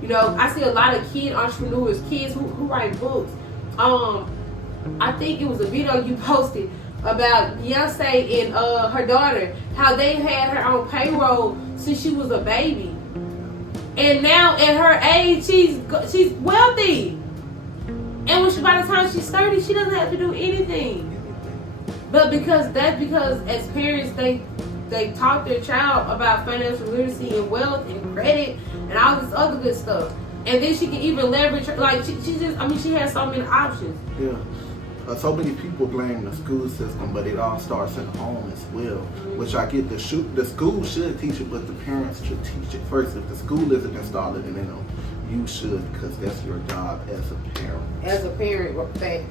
You know, I see a lot of kid entrepreneurs, kids who write books. I think it was a video you posted about Beyonce and her daughter, how they had her on payroll since she was a baby. And now at her age, she's wealthy. And by the time she's 30, she doesn't have to do anything. But because as parents, they taught their child about financial literacy and wealth and credit and all this other good stuff. And then she can even leverage her, like she has so many options. Yeah. So many people blame the school system, but it all starts at home as well. Which I get the school should teach it, but the parents should teach it first. If the school isn't installing it in them, you should, because that's your job as a parent. As a parent,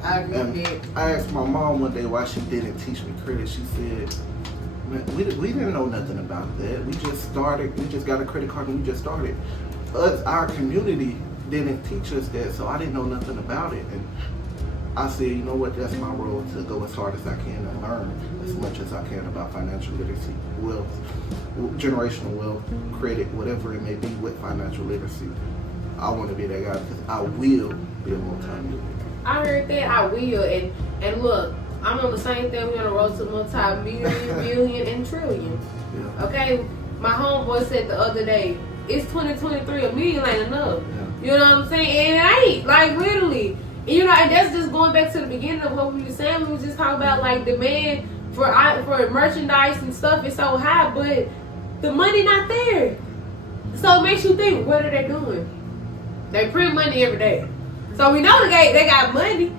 I agree with that. I asked my mom one day why she didn't teach me credit. She said, man, we didn't know nothing about that. We just got a credit card and we just started. Our community didn't teach us that, so I didn't know nothing about it. And I said, you know what, that's my role, to go as hard as I can and learn as much as I can about financial literacy, wealth, generational wealth, credit, whatever it may be with financial literacy. I want to be that guy because I will be a multi-millionaire. I heard that, I will. And look, I'm on the same thing. We're on the road to multi-million, billion, and trillion. Yeah. Okay? My homeboy said the other day, it's 2023, a million ain't enough. Yeah. You know what I'm saying? And it ain't, like, literally. You know, and that's just going back to the beginning of what we were saying. We were just talking about, like, demand for merchandise and stuff is so high, but the money not there. So it makes you think, what are they doing? They print money every day. So we know they got money.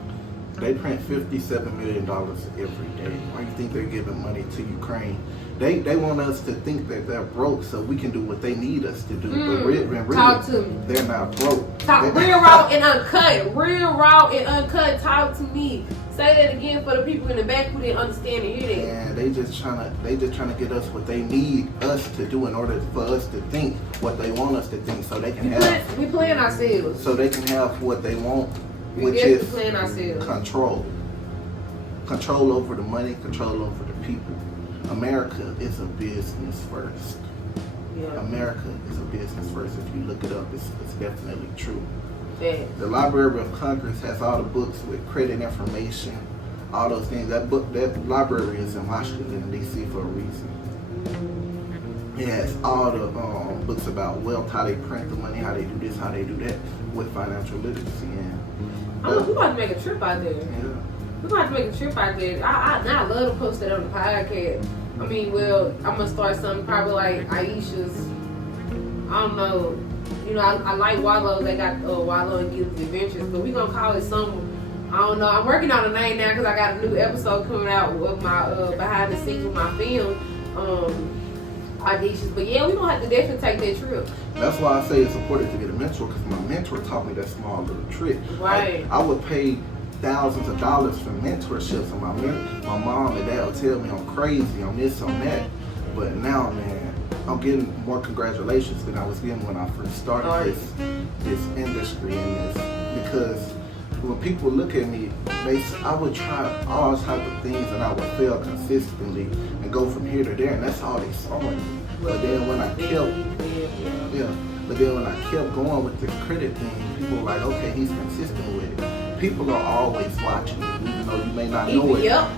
They print $57 million every day. Why do you think they're giving money to Ukraine? They want us to think that they're broke so we can do what they need us to do. But really, talk to me. They're not broke. Talk real raw and uncut. Real raw and uncut. Talk to me. Say that again for the people in the back who didn't understand and hear that. And they just trying to get us what they need us to do in order for us to think what they want us to think, so they can have. We playing ourselves. So they can have what they want, We which is playing ourselves. Control over the money, control over the people. America is a business first. Yeah. America is a business first. If you look it up, it's definitely true. Yeah. The Library of Congress has all the books with credit information, all those things. That library is in Washington, D.C. for a reason. It has all the books about wealth, how they print the money, how they do this, how they do that with financial literacy. And we're about to make a trip out there. yeah. We're about to make a trip out there. I love to post that on the podcast. I mean, well, I'm going to start something probably like Aisha's, I don't know. You know, I like Wallow. They got Wallow and Gil's Adventures, but we're going to call it something. I don't know. I'm working on a name now because I got a new episode coming out with my behind the scenes with my film auditions. But yeah, we're going to have to definitely take that trip. That's why I say it's important to get a mentor, because my mentor taught me that small little trick. Right. I would pay thousands of dollars for mentorships, and my mom and dad will tell me I'm crazy on this, on that. But now, man, I'm getting more congratulations than I was getting when I first started this industry and this, because when people look at me, I would try all type of things and I would fail consistently and go from here to there, and that's all they saw me. But then when I kept going with the credit thing, people were like, okay, he's consistent with it. People are always watching you, even though you may not know it. Yep.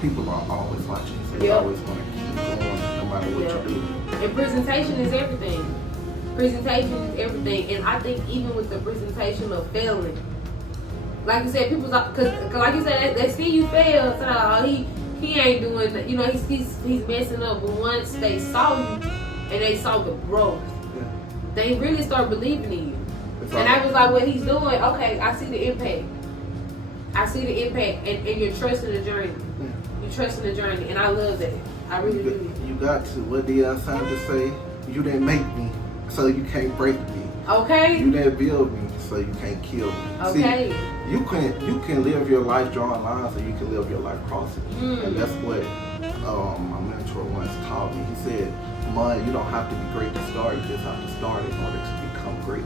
People are always watching you, so you always want to keep going no matter what you do. And presentation is everything. Presentation is everything. And I think even with the presentation of failing, like you said, people's, cause like you said, they see you fail, so oh, he ain't doing that. You know, he's messing up. But once they saw you and they saw the growth, they really start believing in you. And I was like, what he's doing, okay, I see the impact. I see the impact, and you're trusting the journey. You're trusting the journey, and I love that. I really do. You got to. What did Sanders say? You didn't make me, so you can't break me. Okay. You didn't build me, so you can't kill me. Okay. See, you can live your life drawing lines, or you can live your life crossing. And that's what my mentor once taught me. He said, "Man, you don't have to be great to start. You just have to start in order to become great."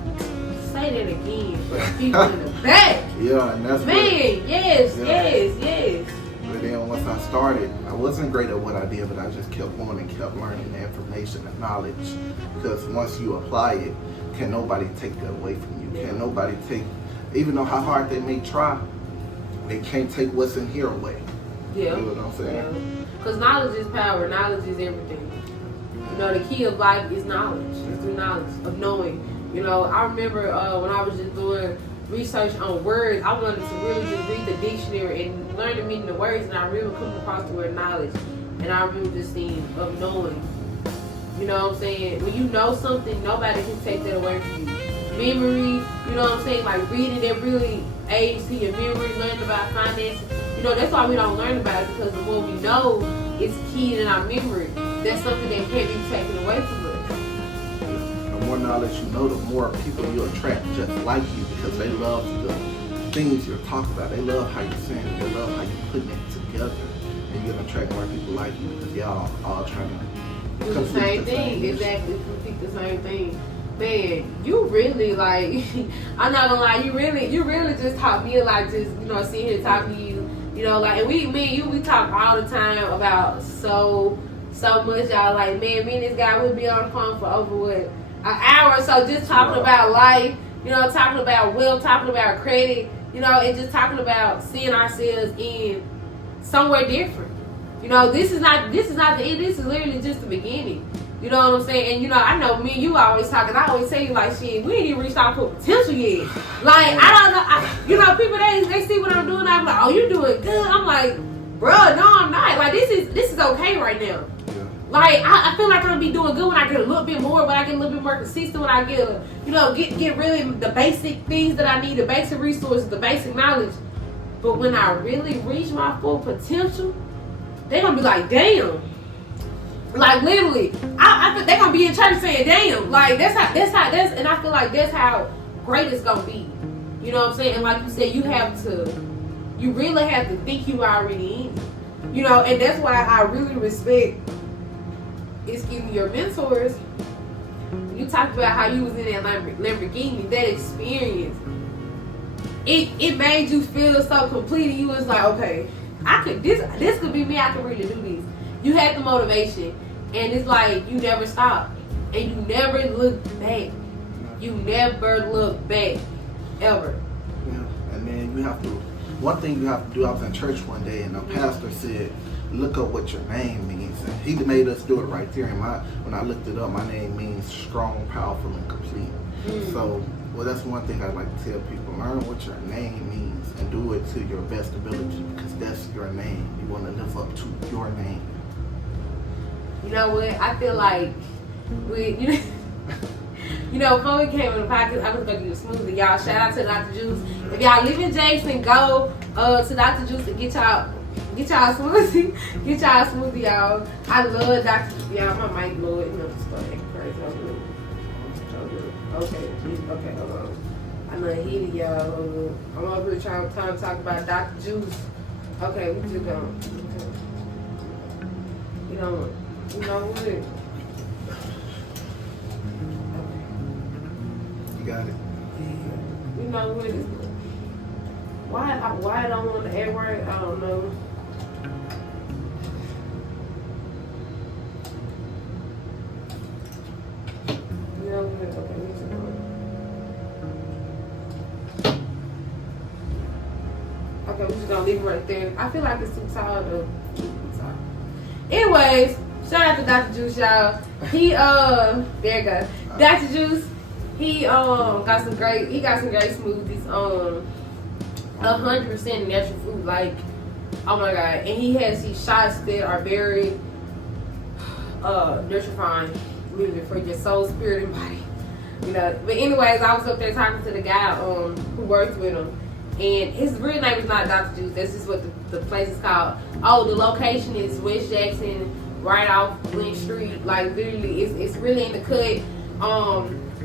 Say that again for the people in the back. Yeah, and that's yes. But then once I started, I wasn't great at what I did, but I just kept going and kept learning the information and knowledge. Because once you apply it, can nobody take that away from you. Can nobody take, even though how hard they may try, they can't take what's in here away. Yeah. You know what I'm saying? Because knowledge is power. Knowledge is everything. You know, the key of life is knowledge. It's through knowledge of knowing. You know, I remember when I was just doing research on words, I wanted to really just read the dictionary and learn the meaning of words, and I remember coming across the word knowledge, and I remember just seeing of knowing. You know what I'm saying? When you know something, nobody can take that away from you. Memory, you know what I'm saying? Like reading, that really aids to your memory, learning about finance. You know, that's why we don't learn about it, because the more we know, it's keyed in our memory. That's something that can't be taken away from us. The more more knowledge you know, the more people you attract just like you, because they love the things you're talking about. They love how you're saying it. They love how you're putting it together. And you're going to attract more people like you because y'all all trying to do the same thing. Exactly. Complete the same thing. Man, you really like, I'm not gonna lie, you really just taught me a lot, just, you know, sitting here talking to you, you know, like, and me and you, we talk all the time about so much, y'all. Like, man, me and this guy would be on the phone for over an hour or so, just talking about life, you know, talking about wealth, talking about credit, you know, and just talking about seeing ourselves in somewhere different. You know, this is not the end. This is literally just the beginning. You know what I'm saying? And, you know, I know me and you always talking. I always tell you, like, shit, we ain't even reached our full potential yet. Like, I don't know. You know, people, they see what I'm doing. I'm like, oh, you're doing good. I'm like, bruh, no, I'm not. Like, this is okay right now. Yeah. Like, I feel like I'm going to be doing good when I get a little bit more, when I get a little bit more consistent, when I get, you know, get really the basic things that I need, the basic resources, the basic knowledge. But when I really reach my full potential, they're going to be like, damn. Like, literally, I think they're gonna be in church saying, damn, like, and I feel like that's how great it's gonna be. You know what I'm saying? And like you said, you really have to think you already in it. You know, and that's why I really respect, your mentors. You talked about how you was in that Lamborghini, that experience. It made you feel so complete, and you was like, okay, this could be me, I can really do this. You had the motivation, and it's like you never stop, and you never look back. You never look back, ever. Yeah, and then one thing you have to do, I was in church one day, and the pastor said, look up what your name means. And he made us do it right there. And when I looked it up, my name means strong, powerful, and complete. So, well, that's one thing I like to tell people. Learn what your name means and do it to your best ability, because that's your name. You want to live up to your name. You know what? I feel like before we came on the podcast, I was gonna do a smoothie. Y'all, shout out to Dr. Juice. If y'all live in Jackson, go to Dr. Juice and get y'all smoothie. Get y'all a smoothie, y'all. I love Dr. Juice. Y'all, my mic blew it. No, just started acting crazy. Okay, hold on. I'm not heated, y'all. I'm over here trying to talk about Dr. Juice. Okay, we just gonna. You know what? You got it. You know what? Why I don't want to act right? I don't know. You know what? Okay, we just going. Okay, we're just gonna leave it right there. I feel like it's too tall though. Anyways, shout out to Dr. Juice, y'all. He there you go. Dr. Juice, he got some great smoothies. 100% natural food, like, oh my god. And he has these shots that are very nurturifying, literally, for your soul, spirit, and body. You know. But anyways, I was up there talking to the guy who works with him. And his real name is not Dr. Juice. That's just what the place is called. Oh, the location is West Jackson, right off Glen Street. Like, literally, it's really in the cut.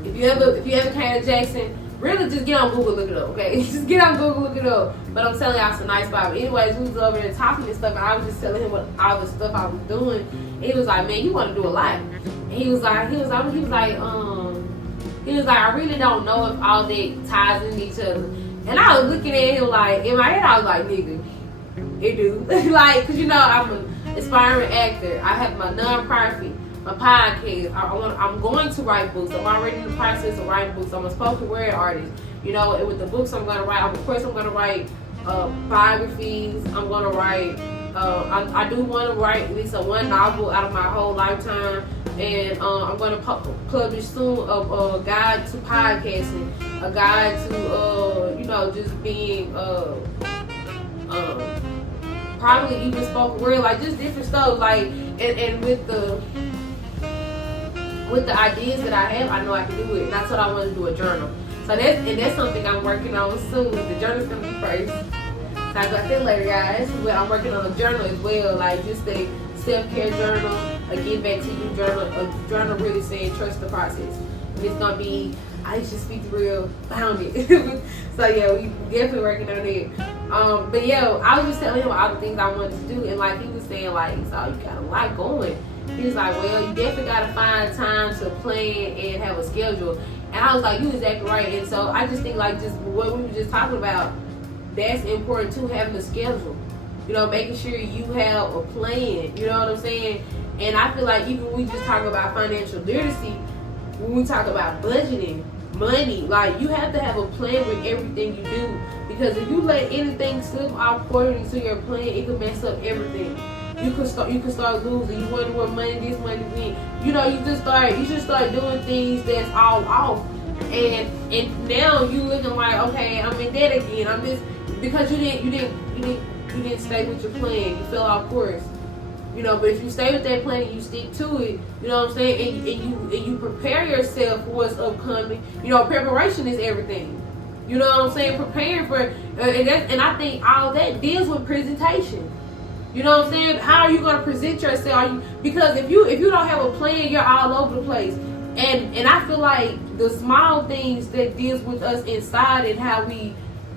If you ever came to Jackson, really just get on Google, look it up, okay? Just get on Google, look it up. But I'm telling y'all, it's a nice spot. But anyways, we was over there talking and stuff, and I was just telling him what all the stuff I was doing. And he was like, man, you want to do a lot. And he was like, I really don't know if all that ties into each other. And I was looking at him like, in my head, I was like, nigga, it do. Like, cause you know, I'm an aspiring actor. I have my non-profit, my podcast. I'm going to write books. I'm already in the process of writing books. I'm a spoken word artist. You know, and with the books I'm gonna write, of course I'm gonna write biographies. I'm gonna write, I do want to write at least one novel out of my whole lifetime. And I'm going to publish soon a guide to podcasting, a guide to, just being, probably even spoken word, like just different stuff. Like, and with the ideas that I have, I know I can do it. And that's what I want to do, a journal. So that's something I'm working on soon. The journal's going to be first. So I got that later, guys. But I'm working on a journal as well, like just a self-care journal, a get back to you journal, a journal really saying trust the process. It's gonna be Aisha Speaks Real founded. So yeah, we definitely working on it. But yeah, I was just telling him all the things I wanted to do, and like he was saying, like, so you got a lot going. He was like, well, you definitely gotta find time to plan and have a schedule. And I was like, you exactly right. And so I just think like just what we were just talking about, that's important too, having a schedule. You know, making sure you have a plan. You know what I'm saying? And I feel like even when we just talk about financial literacy, when we talk about budgeting, money, like you have to have a plan with everything you do. Because if you let anything slip out according to your plan, it can mess up everything. You could start losing. You wonder where this money went. You know, you should start doing things that's all off. And now you looking like, okay, I'm in debt again. I'm just because you didn't stay with your plan. You fell off course. You know, but if you stay with that plan and you stick to it, you know what I'm saying, and you prepare yourself for what's upcoming. You know, preparation is everything. You know what I'm saying? Preparing for and I think all that deals with presentation. You know what I'm saying? How are you going to present yourself? Because if you don't have a plan, you're all over the place. And I feel like the small things that deals with us inside and how we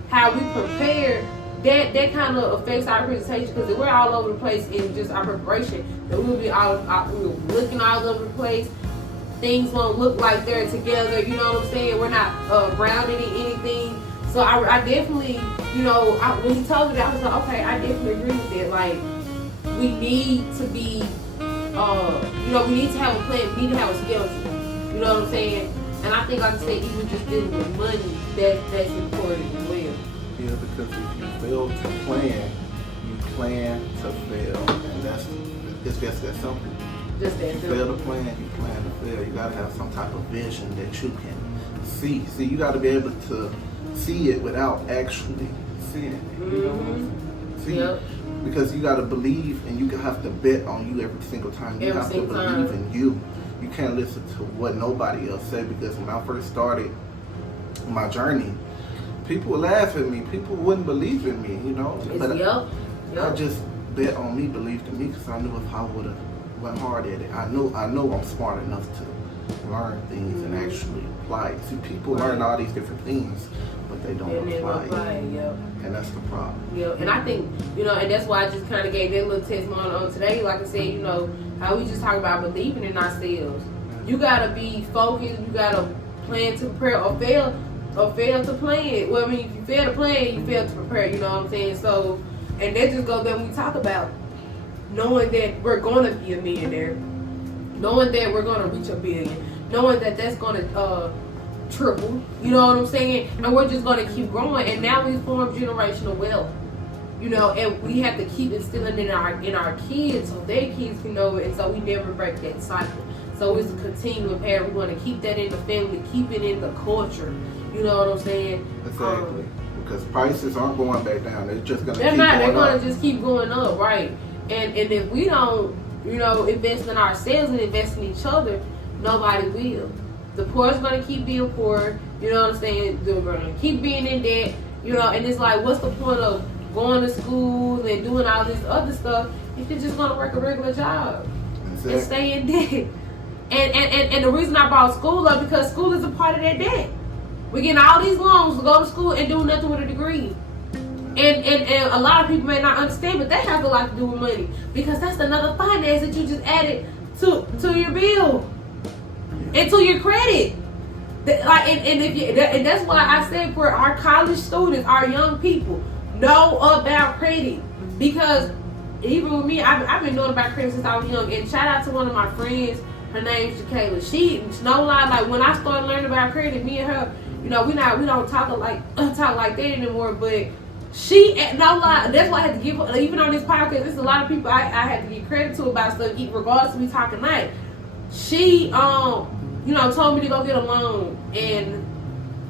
prepare, that kind of affects our presentation. Because if we're all over the place in just our preparation, then we'll be we'll looking all over the place. Things won't look like they're together. You know what I'm saying? We're not grounded in anything. So I definitely, you know, when he told me that, I was like, okay, I definitely agree with it. Like, we need to be, you know, we need to have a plan. We need to have a schedule. You know what I'm saying? And I think, like I said, even just dealing with money, that's important as well. Yeah, because if you fail to plan, you plan to fail, and it's just that simple. Just that simple. You fail to plan, you plan to fail. You gotta have some type of vision that you can see. See, you gotta be able to see it without actually seeing it. You know what I'm saying? See, yep. Because you gotta believe, and you have to bet on you every single time. You have to believe in you. You can't listen to what nobody else said, because when I first started my journey, people would laugh at me. People wouldn't believe in me, you know. But I just bet on me, believed in me, because I knew if I would have went hard at it, I know I'm smart enough to learn things and actually apply it. See, people learn all these different things, but they don't apply it. Yep. And that's the problem. Yeah, and I think, you know, and that's why I just kind of gave that little testimony on today. Like I said, you know, how we just talk about believing in ourselves. You gotta be focused. You gotta plan to prepare, or fail to plan. Well, I mean, if you fail to plan, you fail to prepare. You know what I'm saying? So, and that just goes when we talk about knowing that we're gonna be a millionaire, knowing that we're gonna reach $1 billion, knowing that that's gonna triple. You know what I'm saying? And we're just gonna keep growing. And now we form generational wealth. You know, and we have to keep instilling in our kids so their kids can know it, and so we never break that cycle. So it's a continuing pattern. We want to keep that in the family, keep it in the culture. You know what I'm saying? Exactly. Because prices aren't going back down. They're just gonna they're gonna just keep going up, right? And if we don't, you know, invest in ourselves and invest in each other, nobody will. The poor's gonna keep being poor. You know what I'm saying? They're gonna keep being in debt. You know, and it's like, what's the point of going to school and doing all this other stuff if you're just gonna work a regular job and stay in debt? And the reason I brought school up, because school is a part of that debt. We're getting all these loans to go to school and do nothing with a degree. And a lot of people may not understand, but that has a lot to do with money, because that's another finance that you just added to your bill and to your credit. And that's why I said, for our college students, our young people, know about credit. Because even with me, I've been knowing about credit since I was young. And shout out to one of my friends. Her name's Jacayla. She's no lie. Like, when I started learning about credit, me and her, you know, we don't talk like that anymore. But she, no lie, that's why I had to give her, even on this podcast, there's a lot of people I had to give credit to about stuff, regardless of me talking night. She, you know, told me to go get a loan, and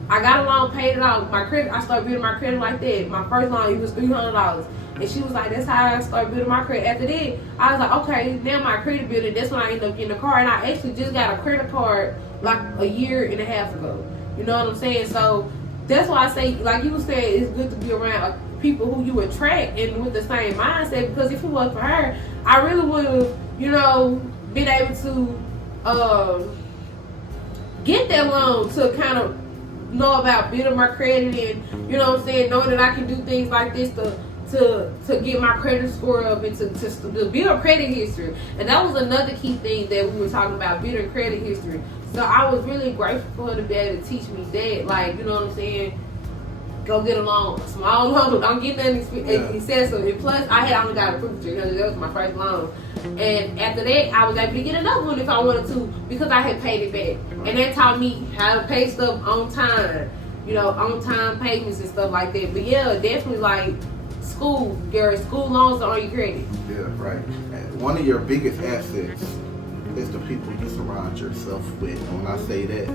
I got a loan, paid it off. My credit, I started building my credit like that. My first loan, it was $300. And she was like, that's how I started building my credit. After that, I was like, okay, now my credit building, that's when I ended up getting a car. And I actually just got a credit card like a year and a half ago. You know what I'm saying? So that's why I say, like you were saying, it's good to be around people who you attract and with the same mindset. Because if it wasn't for her, I really would have, you know, been able to get that loan to kind of know about building my credit and, you know what I'm saying, knowing that I can do things like this to get my credit score up and to build credit history. And that was another key thing that we were talking about, building credit history. So I was really grateful for her to be able to teach me that, like, you know what I'm saying, go get a loan, small loan, don't get nothing excessive. And plus, I only got approved because that was my first loan. And after that, I was able to get another one if I wanted to because I had paid it back. And that taught me how to pay stuff on time, you know, on time payments and stuff like that. But yeah, definitely like school loans are on your credit. Yeah, right. And one of your biggest assets is the people you surround yourself with. And when I say that,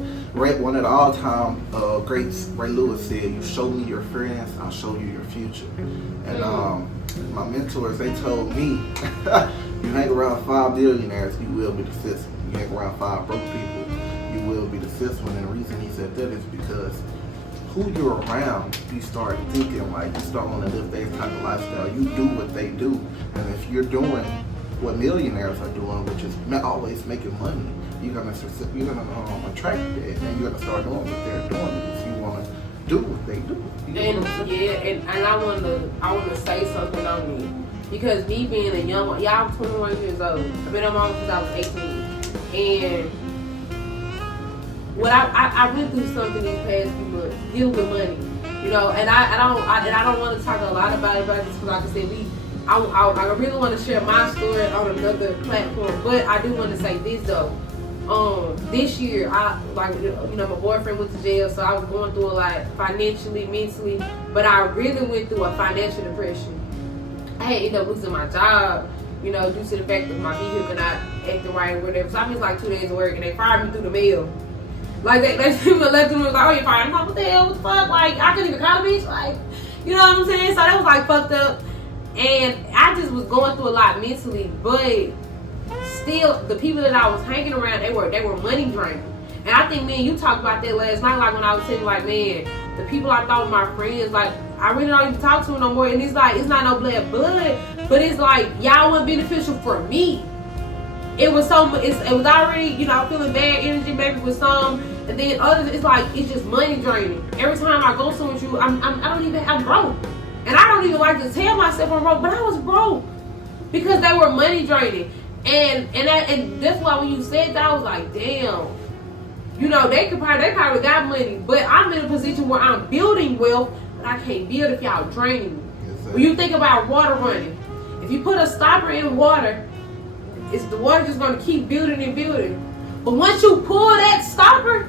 one of the all-time greats, Ray Lewis, said, "You show me your friends, I'll show you your future." And my mentors, they told me, you hang around 5 billionaires, you will be the fifth one. You hang around 5 broke people, you will be the fifth one. And the reason he said that is because who you're around, you start thinking like, you start wanting to live their type of lifestyle. You do what they do. And if you're doing what millionaires are doing, which is always making money, you're gonna attract that, and you're gonna start doing what they're doing if you want to do what they do. And I want to say something on me, because me being a young, I'm 21 years old. I've been on my own since I was 18, and what I went through something these past few months, dealing with money, you know, and I don't want to talk a lot about it, but just because, like I said, I really want to share my story on another platform, but I do want to say this though. This year, my boyfriend went to jail, so I was going through a lot financially, mentally, but I really went through a financial depression. I had ended up losing my job, you know, due to the fact that my vehicle not acting right or whatever. So I missed like 2 days of work, and they fired me through the mail. Like they left me like, oh, you're fired. I'm like, what the hell? What the fuck? Like, I couldn't even call the bitch. Like, you know what I'm saying? So that was like fucked up. And I just was going through a lot mentally, but still, the people that I was hanging around, they were money draining. And I think, man, you talked about that last night, like when I was saying, like, man, the people I thought were my friends, like, I really don't even talk to them no more. And it's like, it's not no blood, but it's like, y'all weren't beneficial for me. It was it was already, you know, feeling bad energy maybe with some, and then others, it's like, it's just money draining. Every time I go somewhere with you, I'm broke. And I don't even like to tell myself I'm broke, but I was broke because they were money draining. And that's why when you said that, I was like, damn. You know, they probably got money, but I'm in a position where I'm building wealth, but I can't build if y'all draining me. Yes, when you think about water running, if you put a stopper in water, the water just gonna keep building and building. But once you pull that stopper,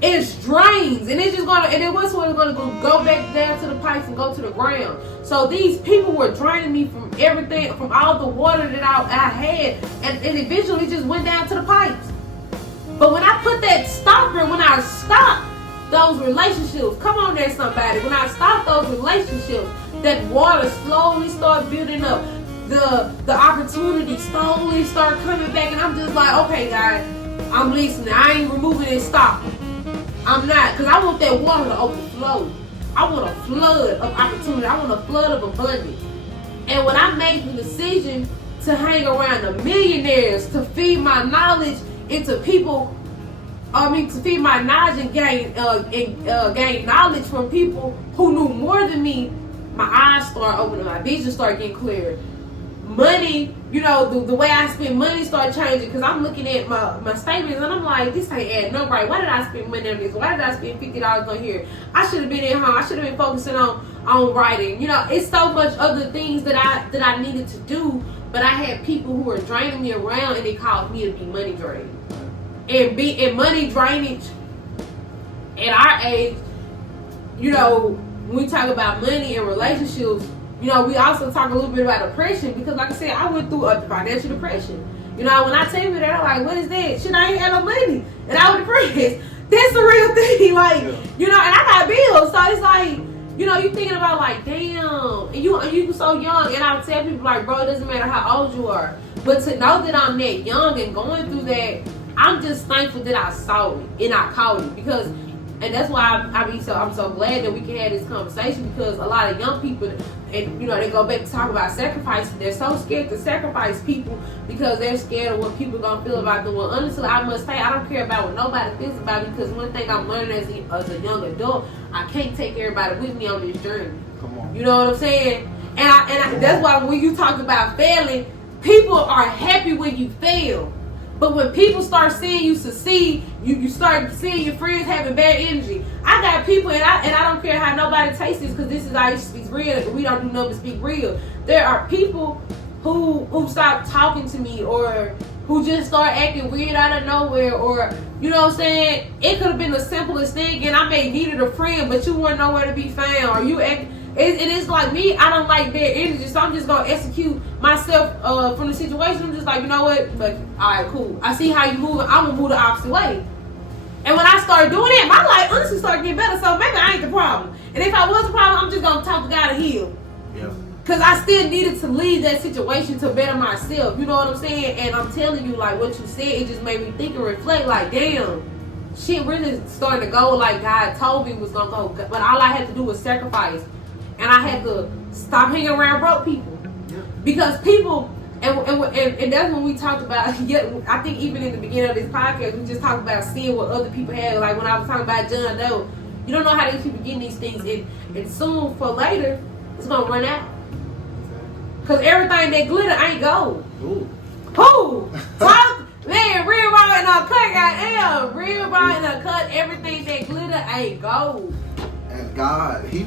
it drains, and it's just gonna, and then what's gonna go back down to the pipes and go to the ground. So these people were draining me from everything, from all the water that I had, and eventually just went down to the pipes. But when I put that stopper, when I stopped those relationships, come on there somebody, when I stopped those relationships, that water slowly started building up. The opportunity slowly started coming back, and I'm just like, okay guys, I'm listening. I ain't removing this stopper. I'm not, because I want that water to overflow. I want a flood of opportunity. I want a flood of abundance. And when I made the decision to hang around the millionaires, to feed my knowledge into people, to feed my knowledge and gain knowledge from people who knew more than me, my eyes started opening, my vision started getting clearer. Money, you know, the way I spend money started changing, because I'm looking at my statements and I'm like, this ain't adding up right. Why did I spend money on this? Why did I spend $50 on here? I should have been at home. I should have been focusing on writing. You know, it's so much other things that I needed to do, but I had people who were draining me around, and they caused me to be money drained. And money drainage at our age, you know, when we talk about money and relationships, you know, we also talk a little bit about depression, because like I said, I went through a financial depression. You know, when I tell you that, I'm like, what is that? Shit, I ain't had no money. And I was depressed. That's the real thing. Like, you know, and I got bills. So it's like, you know, you thinking about like, damn. And you so young. And I would tell people like, bro, it doesn't matter how old you are. But to know that I'm that young and going through that, I'm just thankful that I saw it and I caught it. Because And that's why I'm so glad that we can have this conversation, because a lot of young people, and they go back to talk about sacrificing. They're so scared to sacrifice people because they're scared of what people gonna feel about them. Well, honestly, I must say I don't care about what nobody feels about me, because one thing I'm learning as a young adult, I can't take everybody with me on this journey. Come on. You know what I'm saying? And I that's why when you talk about failing, people are happy when you fail. But when people start seeing you succeed, you start seeing your friends having bad energy. I got people, and I don't care how nobody takes this, because this is how you speak real. We don't do nothing but speak real. There are people who stop talking to me, or who just start acting weird out of nowhere, or you know what I'm saying? It could have been the simplest thing, and I may needed a friend, but you weren't nowhere to be found, or you act. It's like me, I don't like their energy, so I'm just gonna execute myself from the situation. I'm just like, you know what? But alright, cool. I see how you move. I'm gonna move the opposite way. And when I start doing it, my life honestly started getting better. So maybe I ain't the problem. And if I was the problem, I'm just gonna talk to God to heal. Yeah. Cause I still needed to leave that situation to better myself. You know what I'm saying? And I'm telling you, like what you said, it just made me think and reflect. Like, damn, shit really starting to go like God told me it was gonna go. But all I had to do was sacrifice. And I had to stop hanging around broke people. Yeah. Because people, and that's when we talked about, I think even in the beginning of this podcast, we just talked about seeing what other people had. Like when I was talking about John Doe, you don't know how these people getting these things. And soon for later, it's going to run out. Because everything that glitter ain't gold. Ooh. Who? Talk, man, real raw and uncut, goddamn. Real raw and uncut, everything that glitter ain't gold. And God, He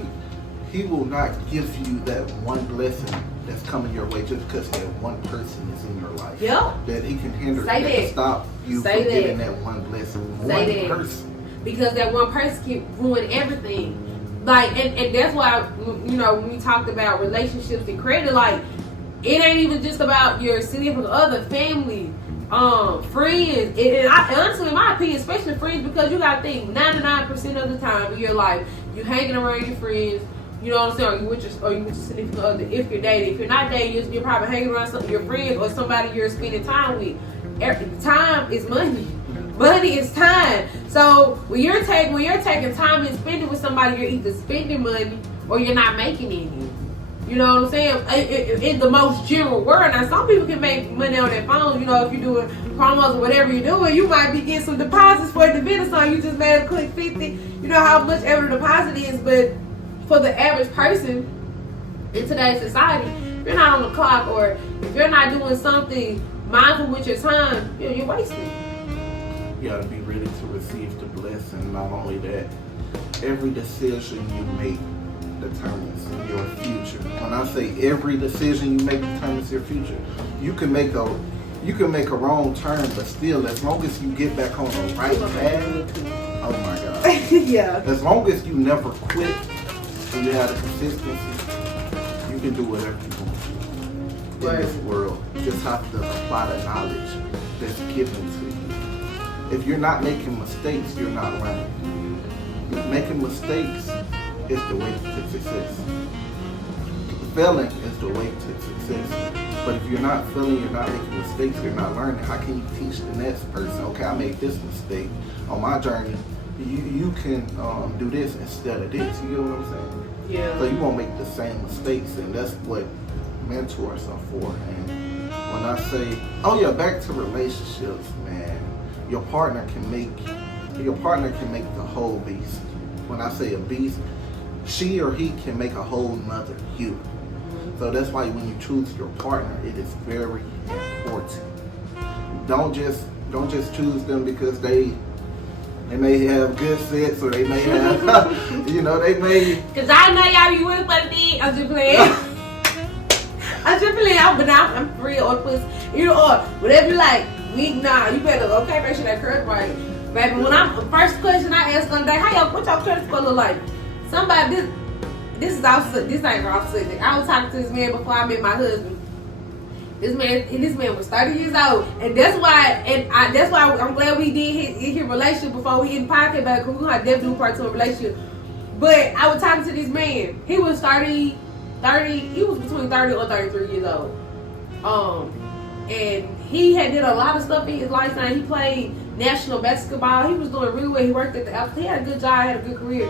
will not give you that one blessing that's coming your way just because that one person is in your life. Yep. That He can hinder Say that that. Stop you Say from that. getting that one blessing. Say One that. person. Because that one person can ruin everything. Like, and that's why, when we talked about relationships and credit, like, it ain't even just about your significant other, family, friends. And honestly, in my opinion, especially friends, because you gotta think 99% of the time in your life, you hanging around your friends. You know what I'm saying? Or you with your significant other. If you're dating, if you're not dating, you're probably hanging around some of your friends or somebody you're spending time with. Time is money. Money is time. So when you're taking time and spending with somebody, you're either spending money or you're not making any. You know what I'm saying? In the most general word. Now, some people can make money on their phone. If you're doing promos or whatever you're doing, you might be getting some deposits for the business. So you just made a quick 50. You know how much ever the deposit is, but for the average person in today's society, if you're not on the clock, or if you're not doing something mindful with your time, you're wasting. You got to be ready to receive the blessing. Not only that, every decision you make determines your future. When I say every decision you make determines your future, you can make a wrong turn, but still, as long as you get back on the right path, oh my God. Yeah. As long as you never quit, and you have the consistency, you can do whatever you want in this world. You just have to apply the knowledge that's given to you. If you're not making mistakes, you're not learning. Making mistakes is the way to success. Failing is the way to success. But if you're not failing, you're not making mistakes, you're not learning, how can you teach the next person? Okay, I made this mistake on my journey. You can do this instead of this. You get what I'm saying? Yeah. So you won't make the same mistakes, and that's what mentors are for. And when I say, back to relationships, man, your partner can make the whole beast. When I say a beast, she or he can make a whole nother you. So that's why when you choose your partner, it is very important. Don't just choose them because they may have good sex, or they may have, they may. Cause I know y'all be with for the dick. I'm just playing. I'm real on pussy. Or whatever you like. You better make sure that credit right. Baby, first question I ask on day, what your credit score look like? Somebody, this ain't off subject. I was talking to this man before I met my husband. This man was 30 years old, and that's why I'm glad we did his relationship before we hit the podcast back, because we're gonna definitely do part 2 of relationship. But I was talking to this man. He was 30. He was between 30 or 33 years old. and he had did a lot of stuff in his lifetime. He played national basketball. He was doing really well. He worked at the Apple. He had a good job, had a good career.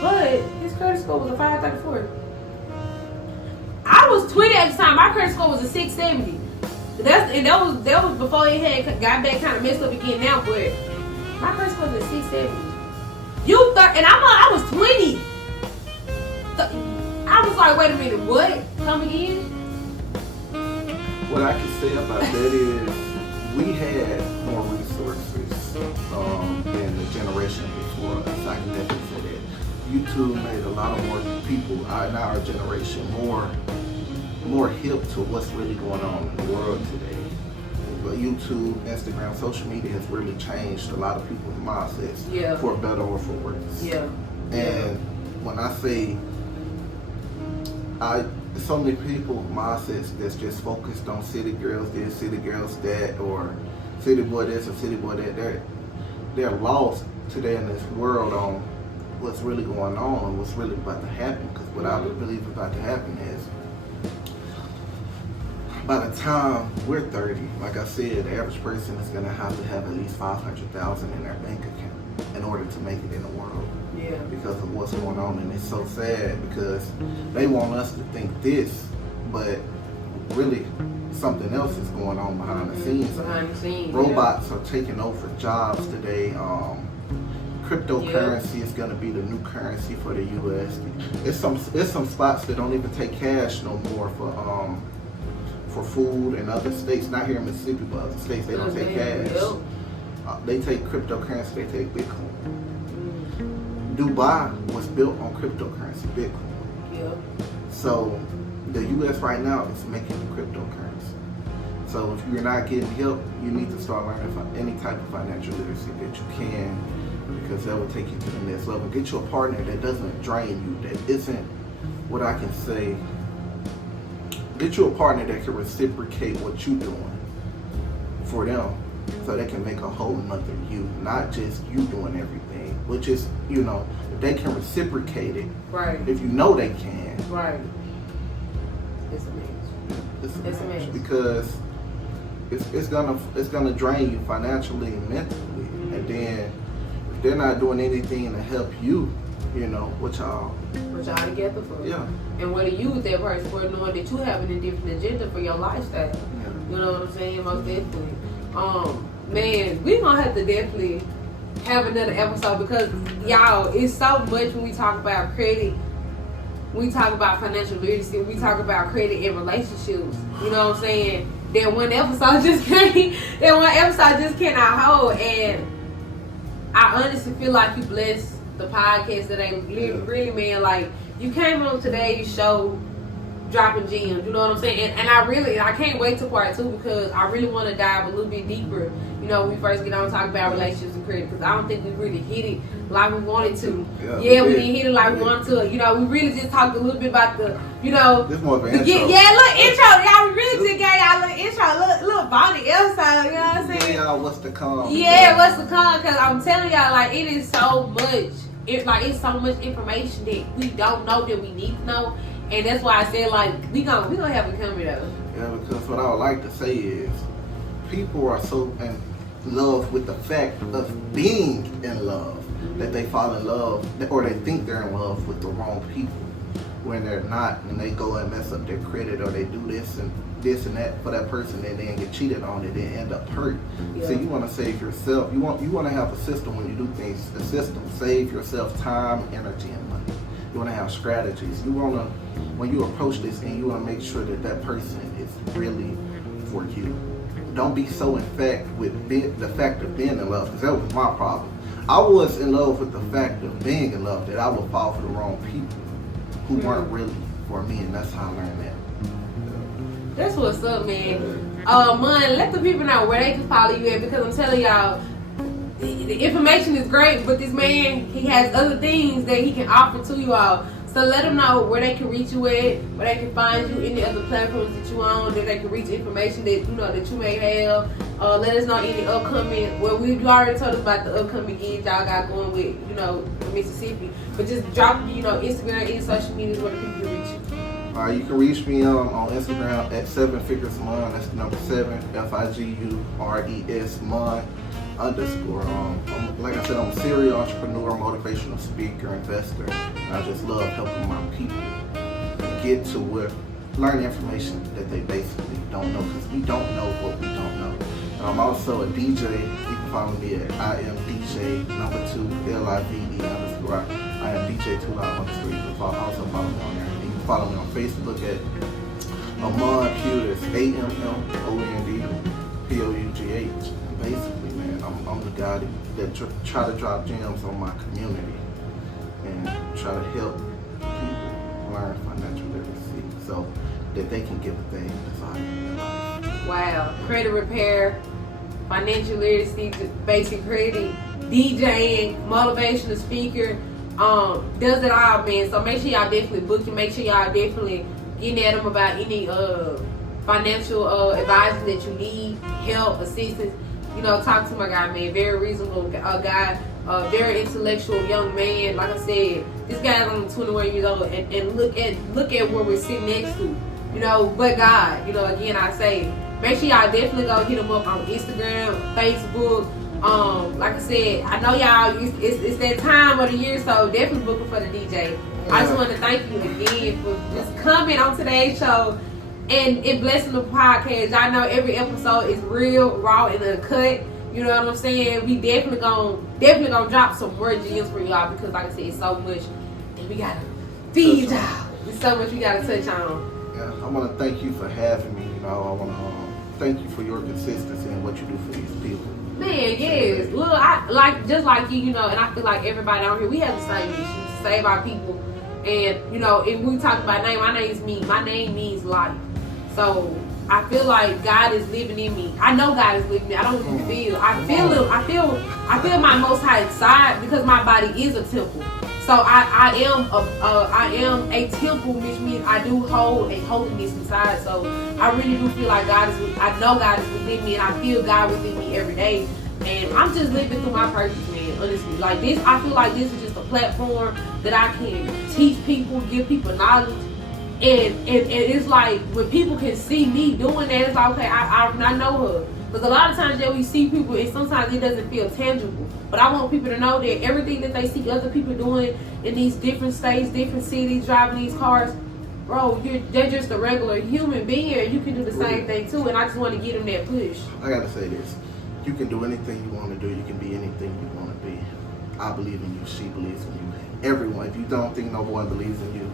But his credit score was a 534. I was 20 at the time. My credit score was a 670. That was before it had got back kind of messed up again now. But my credit score was a 670. And I was 20. I was like, wait a minute, what? Come again? What I can say about that is we had more resources than the generation before us. I can definitely say that. YouTube made a lot of more people in our generation more hip to what's really going on in the world today. But YouTube, Instagram, social media has really changed a lot of people's mindsets for better or for worse. Yeah. And when I say so many people mindsets that's just focused on city girls this, city girls that, or city boy this or city boy that, they're lost today in this world on what's really going on and what's really about to happen. Because what I believe is about to happen is, by the time we're 30, like I said, the average person is going to have at least $500,000 in their bank account in order to make it in the world. Yeah. Because of what's going on, and it's so sad because they want us to think this, but really something else is going on behind the scenes. Behind the scenes, robots are taking over jobs today. Cryptocurrency is going to be the new currency for the U.S. It's some spots that don't even take cash no more for food. In other states, not here in Mississippi, but other states, they don't take cash. They take cryptocurrency. They take Bitcoin. Dubai was built on cryptocurrency, Bitcoin. Yep. So the U.S. right now is making the cryptocurrency. So if you're not getting help, you need to start learning any type of financial literacy that you can, because that will take you to the next level. Get you a partner that doesn't drain you, that isn't, what I can say, get you a partner that can reciprocate what you're doing for them, so they can make a whole nother you, not just you doing everything, which is, if they can reciprocate it, right? If you know they can, right? It's amazing. It's amazing because it's gonna drain you financially and mentally, and then if they're not doing anything to help you, what y'all together for. Yeah. And what do you with that person for, knowing that you having a different agenda for your lifestyle? Yeah. You know what I'm saying? Most definitely. Man, we gonna have to definitely have another episode, because y'all, it's so much when we talk about credit, we talk about financial literacy, we talk about credit and relationships. You know what I'm saying? That one episode just cannot hold. And I honestly feel like you blessed the podcast today. Really, man, like, you came on today's show dropping gems, you know what I'm saying? And I can't wait to part 2, because I really want to dive a little bit deeper, when we first get on and talk about relationships and credit, because I don't think we really hit it like we wanted to. Yeah, we didn't hit it like we wanted to. We really just talked a little bit about the, this more of an intro. Little intro. Y'all, we really just gave y'all a little intro, little body episode, you know what I'm saying? Yeah, y'all, what's to come. Yeah, what's to come, because I'm telling y'all, like, it is so much. It's so much information that we don't know that we need to know. And that's why I said, like, we gonna have it coming though. Yeah, because what I would like to say is, people are so in love with the fact of being in love that they fall in love, or they think they're in love with the wrong people when they're not, and they go and mess up their credit, or they do this and that for that person, and then get cheated on, and then end up hurt. Yeah. So you want to save yourself. You want to have a system when you do things. A system, save yourself time, energy, and money. You want to have strategies. You want to, when you approach this thing, you want to make sure that person is really for you. Don't be so in fact with the fact of being in love, because that was my problem. I was in love with the fact of being in love, that I would fall for the wrong people who weren't really for me, and that's how I learned that. That's what's up, man. Man, let the people know where they can follow you at, because I'm telling y'all, the information is great, but this man, he has other things that he can offer to you all. So let them know where they can reach you at, where they can find you, any other platforms that you on, that they can reach information that that you may have. Let us know any upcoming. Well, you already told us about the upcoming gigs y'all got going with Mississippi, but just drop Instagram, any social media where the people can reach you. You can reach me on Instagram at 7figuresmon. That's the number 7, FIGURES Mon _. Like I said, I'm a serial entrepreneur, motivational speaker, investor. And I just love helping my people get to learn information that they basically don't know, because we don't know what we don't know. And I'm also a DJ. You can follow me at IMDJ #2 LIVE _ I am DJ 2 Live on the street. You can also follow me on there. And you can follow me on Facebook at Ammond Pough. That's AMMOND POUGH. Basically, man, I'm the guy that try to drop gems on my community and try to help people learn financial literacy so that they can get what they desire in their life. Wow. Credit repair, financial literacy, basic credit, DJing, motivational speaker, does it all, man. So make sure y'all definitely book him. Make sure y'all definitely getting at him about any financial advice that you need, help, assistance. You know, talk to my guy, man. Very reasonable guy, very intellectual young man. Like I said, this guy's only 21 years old, and look at where we're sitting next to. You know, but God, you know, again, I say, make sure y'all definitely go hit him up on Instagram, Facebook. Like I said, I know y'all, it's that time of the year, so definitely book him for the DJ. I just want to thank you again for just coming on today's show and blessing the podcast. I know every episode is real, raw, and uncut. You know what I'm saying? We definitely gonna drop some more gems for y'all, because like I said, it's so much that we gotta feed y'all. There's so much we gotta touch on. Yeah, I want to thank you for having me. You know, I want to thank you for your consistency and what you do for these people. Man, yes. Look, I just like you, you know, and I feel like everybody on here, we have the same mission to save our people. And you know, if we talk about name, my name means life. So I feel like God is living in me. I know God is living in me. I don't even feel. I feel my Most High inside, because my body is a temple. So I am a temple, which means I do hold a holiness inside. So I really do feel like I know God is within me, and I feel God within me every day. And I'm just living through my purpose, man, honestly. Like this, I feel like this is just a platform that I can teach people, give people knowledge. And it's like, when people can see me doing that, it's like, okay, I know her. Because a lot of times, we see people, and sometimes it doesn't feel tangible. But I want people to know that everything that they see other people doing in these different states, different cities, driving these cars, bro, they're just a regular human being. You can do the same thing too. And I just want to give them that push. I gotta say this: you can do anything you want to do. You can be anything you want to be. I believe in you. She believes in you. Everyone. If you don't think no one believes in you,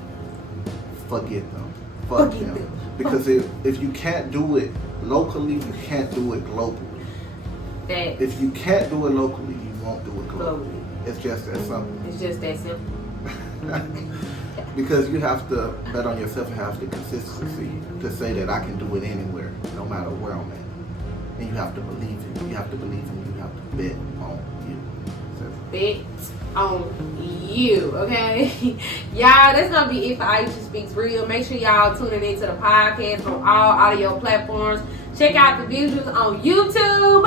forget them. Fuck them. Because if you can't do it locally, you can't do it globally. If you can't do it locally, you won't do it globally. It's just that simple. It's just that simple. Because you have to bet on yourself and have the consistency to say that I can do it anywhere, no matter where I'm at. And you have to believe it. You have to believe in you. You have to bet on you. Bet on you, okay? Y'all, that's gonna be it for Aisha Speaks Real. Make sure y'all tuning into the podcast on all audio platforms. Check out the visuals on YouTube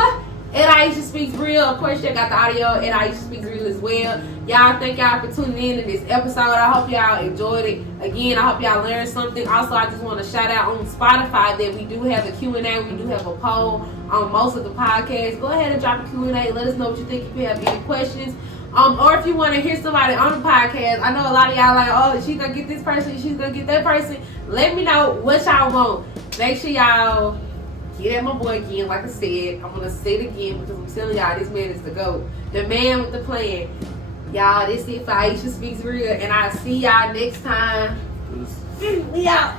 at Aisha Speaks Real. Of course, check out the audio at Aisha Speaks Real as well. Y'all, thank y'all for tuning in to this episode. I hope y'all enjoyed it. Again, I hope y'all learned something. Also, I just want to shout out on Spotify that we do have a Q&A. We do have a poll on most of the podcasts. Go ahead and drop a Q&A. Let us know what you think, if you have any questions. Or if you want to hear somebody on the podcast. I know a lot of y'all like, oh, she's going to get this person, she's going to get that person. Let me know what y'all want. Make sure y'all get at my boy again. Like I said, I'm going to say it again, because I'm telling y'all, this man is the GOAT. The man with the plan. Y'all, this is it for Aisha Speaks Real, and I'll see y'all next time. We out.